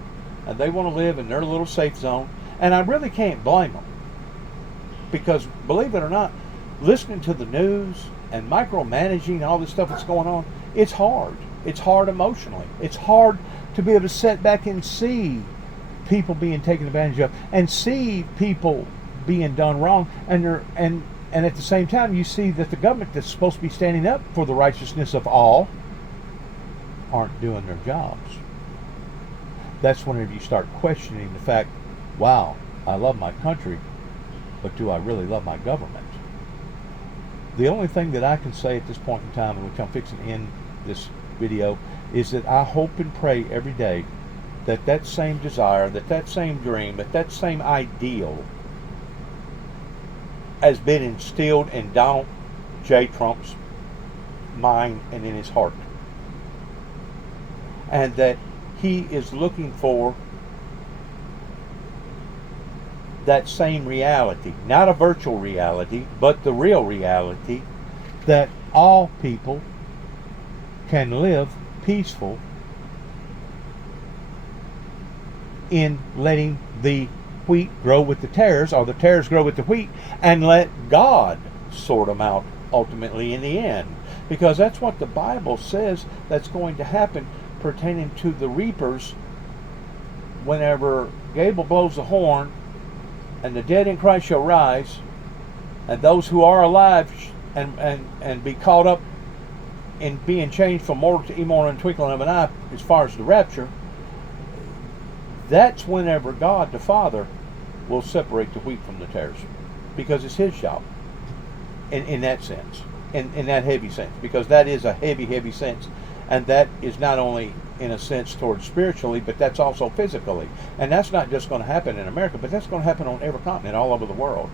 and they want to live in their little safe zone. And I really can't blame them, because believe it or not, listening to the news and micromanaging all this stuff that's going on, it's hard. It's hard emotionally. It's hard to be able to sit back and see people being taken advantage of and see people being done wrong, and at the same time you see that the government that's supposed to be standing up for the righteousness of all aren't doing their jobs. that's whenever you start questioning the fact, wow, I love my country, but do I really love my government? The only thing that I can say at this point in time, which I'm fixing to end this video, is that I hope and pray every day that that same desire, that same dream, that same ideal has been instilled in Donald J. Trump's mind and in his heart. And that he is looking for that same reality, not a virtual reality, but the real reality, that all people can live peaceful in letting the wheat grow with the tares, or the tares grow with the wheat, and let God sort them out ultimately in the end. Because that's what the Bible says that's going to happen pertaining to the reapers. Whenever Gable blows the horn, and the dead in Christ shall rise, and those who are alive and be caught up in being changed from mortal to immortal in the twinkling of an eye, as far as the rapture, that's whenever God the Father will separate the wheat from the tares, because it's his job in that sense, in that heavy sense, because that is a heavy sense, and that is not only in a sense towards spiritually, but that's also physically. And that's not just going to happen in America, but that's going to happen on every continent all over the world.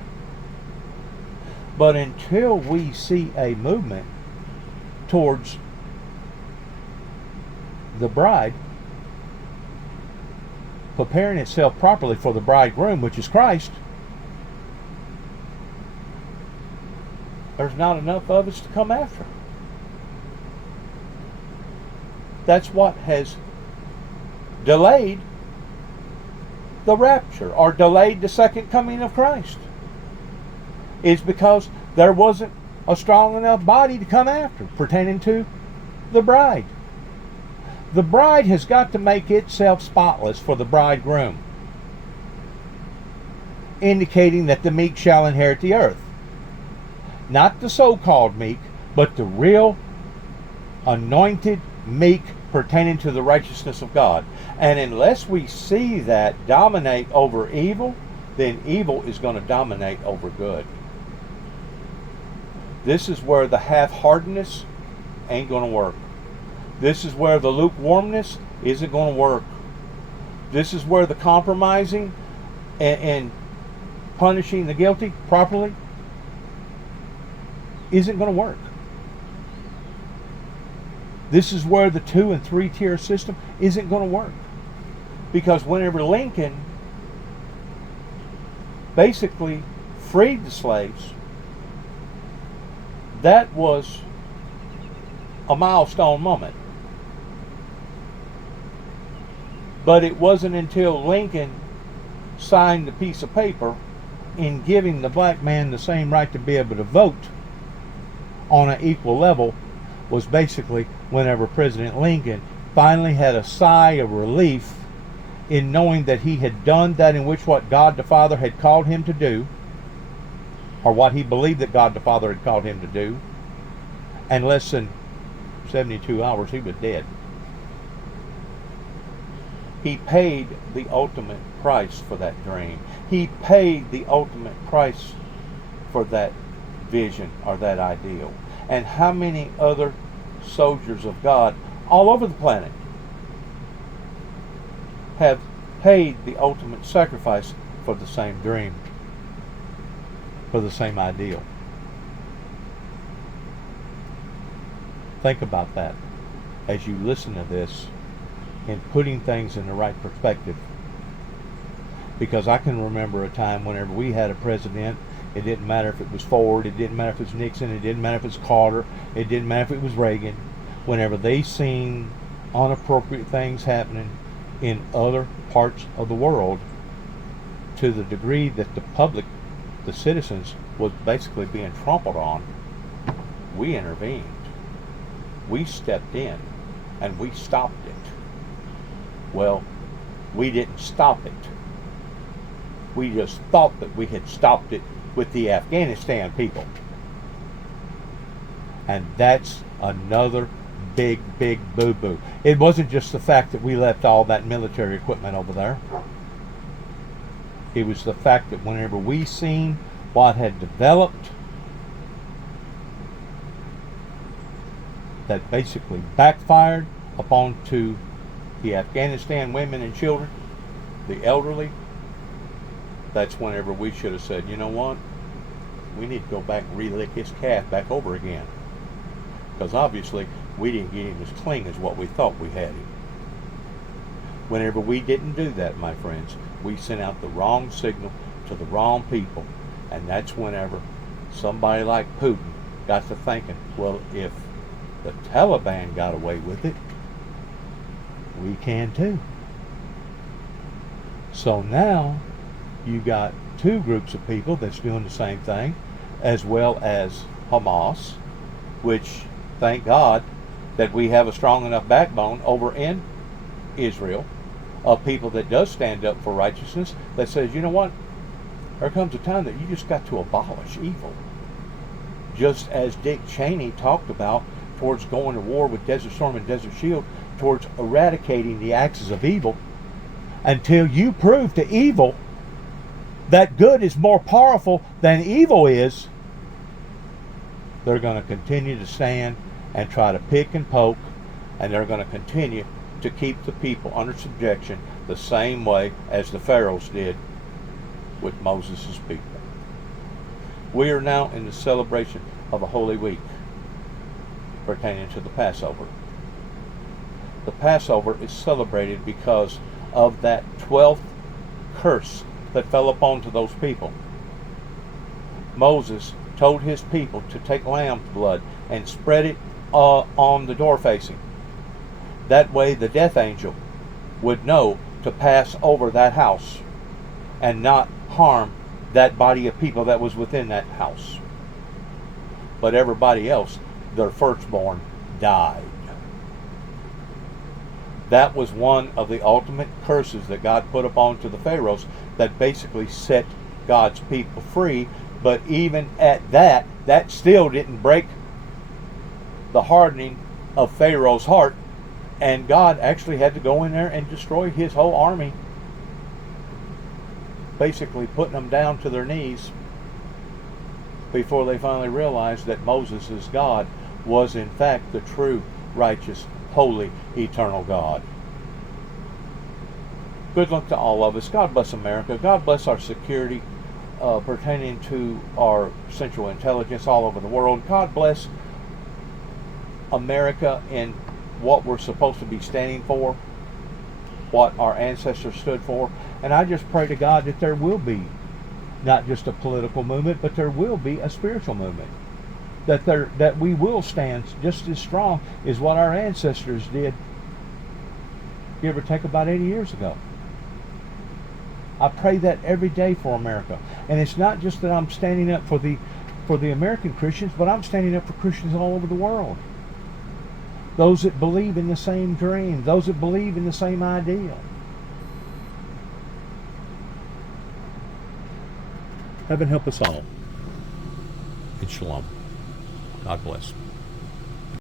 But until we see a movement towards the bride preparing itself properly for the bridegroom, which is Christ, there's not enough of us to come after. That's what has delayed the rapture, or delayed the second coming of Christ, is because there wasn't a strong enough body to come after pertaining to the bride. The bride has got to make itself spotless for the bridegroom, indicating that the meek shall inherit the earth. Not the so-called meek, but the real anointed meek pertaining to the righteousness of God. And unless we see that dominate over evil, then evil is going to dominate over good. This is where the half-heartedness ain't going to work. This is where the lukewarmness isn't going to work. This is where the compromising and punishing the guilty properly isn't going to work. This is where the 2- and 3-tier system isn't going to work. Because whenever Lincoln basically freed the slaves, that was a milestone moment. But it wasn't until Lincoln signed the piece of paper in giving the black man the same right to be able to vote on an equal level, was basically whenever President Lincoln finally had a sigh of relief in knowing that he had done that in which what God the Father had called him to do, or what he believed that God the Father had called him to do. And less than 72 hours he was dead. He paid the ultimate price for that dream. He paid the ultimate price for that vision or that ideal. And how many other soldiers of God all over the planet have paid the ultimate sacrifice for the same dream, for the same ideal? Think about that as you listen to this, and putting things in the right perspective. Because I can remember a time whenever we had a president, it didn't matter if it was Ford, it didn't matter if it was Nixon, it didn't matter if it was Carter, it didn't matter if it was Reagan. Whenever they seen inappropriate things happening in other parts of the world, to the degree that the public, the citizens, was basically being trampled on, we intervened. We stepped in and we stopped it. Well, we didn't stop it. We just thought that we had stopped it with the Afghanistan people. And that's another big, big boo-boo. It wasn't just the fact that we left all that military equipment over there. It was the fact that whenever we seen what had developed, that basically backfired upon to the Afghanistan women and children, the elderly, that's whenever we should have said, you know what, we need to go back and relick his calf back over again. Because obviously we didn't get him as clean as what we thought we had him. Whenever we didn't do that, my friends, we sent out the wrong signal to the wrong people. And that's whenever somebody like Putin got to thinking, well, if the Taliban got away with it, we can too. So now you got two groups of people that's doing the same thing, as well as Hamas, which, thank God that we have a strong enough backbone over in Israel of people that does stand up for righteousness, that says, you know what, there comes a time that you just got to abolish evil. Just as Dick Cheney talked about towards going to war with Desert Storm and Desert Shield, towards eradicating the axis of evil, until you prove to evil that good is more powerful than evil is, they're going to continue to stand and try to pick and poke, and they're going to continue to keep the people under subjection the same way as the pharaohs did with Moses' people. We are now in the celebration of a Holy Week pertaining to the Passover. The Passover is celebrated because of that 12th curse that fell upon to those people. Moses told his people to take lamb's blood and spread it on the door facing. That way the death angel would know to pass over that house and not harm that body of people that was within that house. But everybody else, their firstborn, died. That was one of the ultimate curses that God put upon to the pharaohs that basically set God's people free. But even at that, that still didn't break the hardening of Pharaoh's heart, and God actually had to go in there and destroy his whole army, basically putting them down to their knees before they finally realized that Moses' God was in fact the true, righteous, holy, eternal God. Good luck to all of us. God bless America. God bless our security pertaining to our Central Intelligence all over the world. God bless America in what we're supposed to be standing for, what our ancestors stood for. And I just pray to God that there will be not just a political movement, but there will be a spiritual movement. That we will stand just as strong as what our ancestors did, give or take, about 80 years ago. I pray that every day for America. And it's not just that I'm standing up for the American Christians, but I'm standing up for Christians all over the world. Those that believe in the same dream, those that believe in the same ideal. Heaven help us all. And shalom. God bless.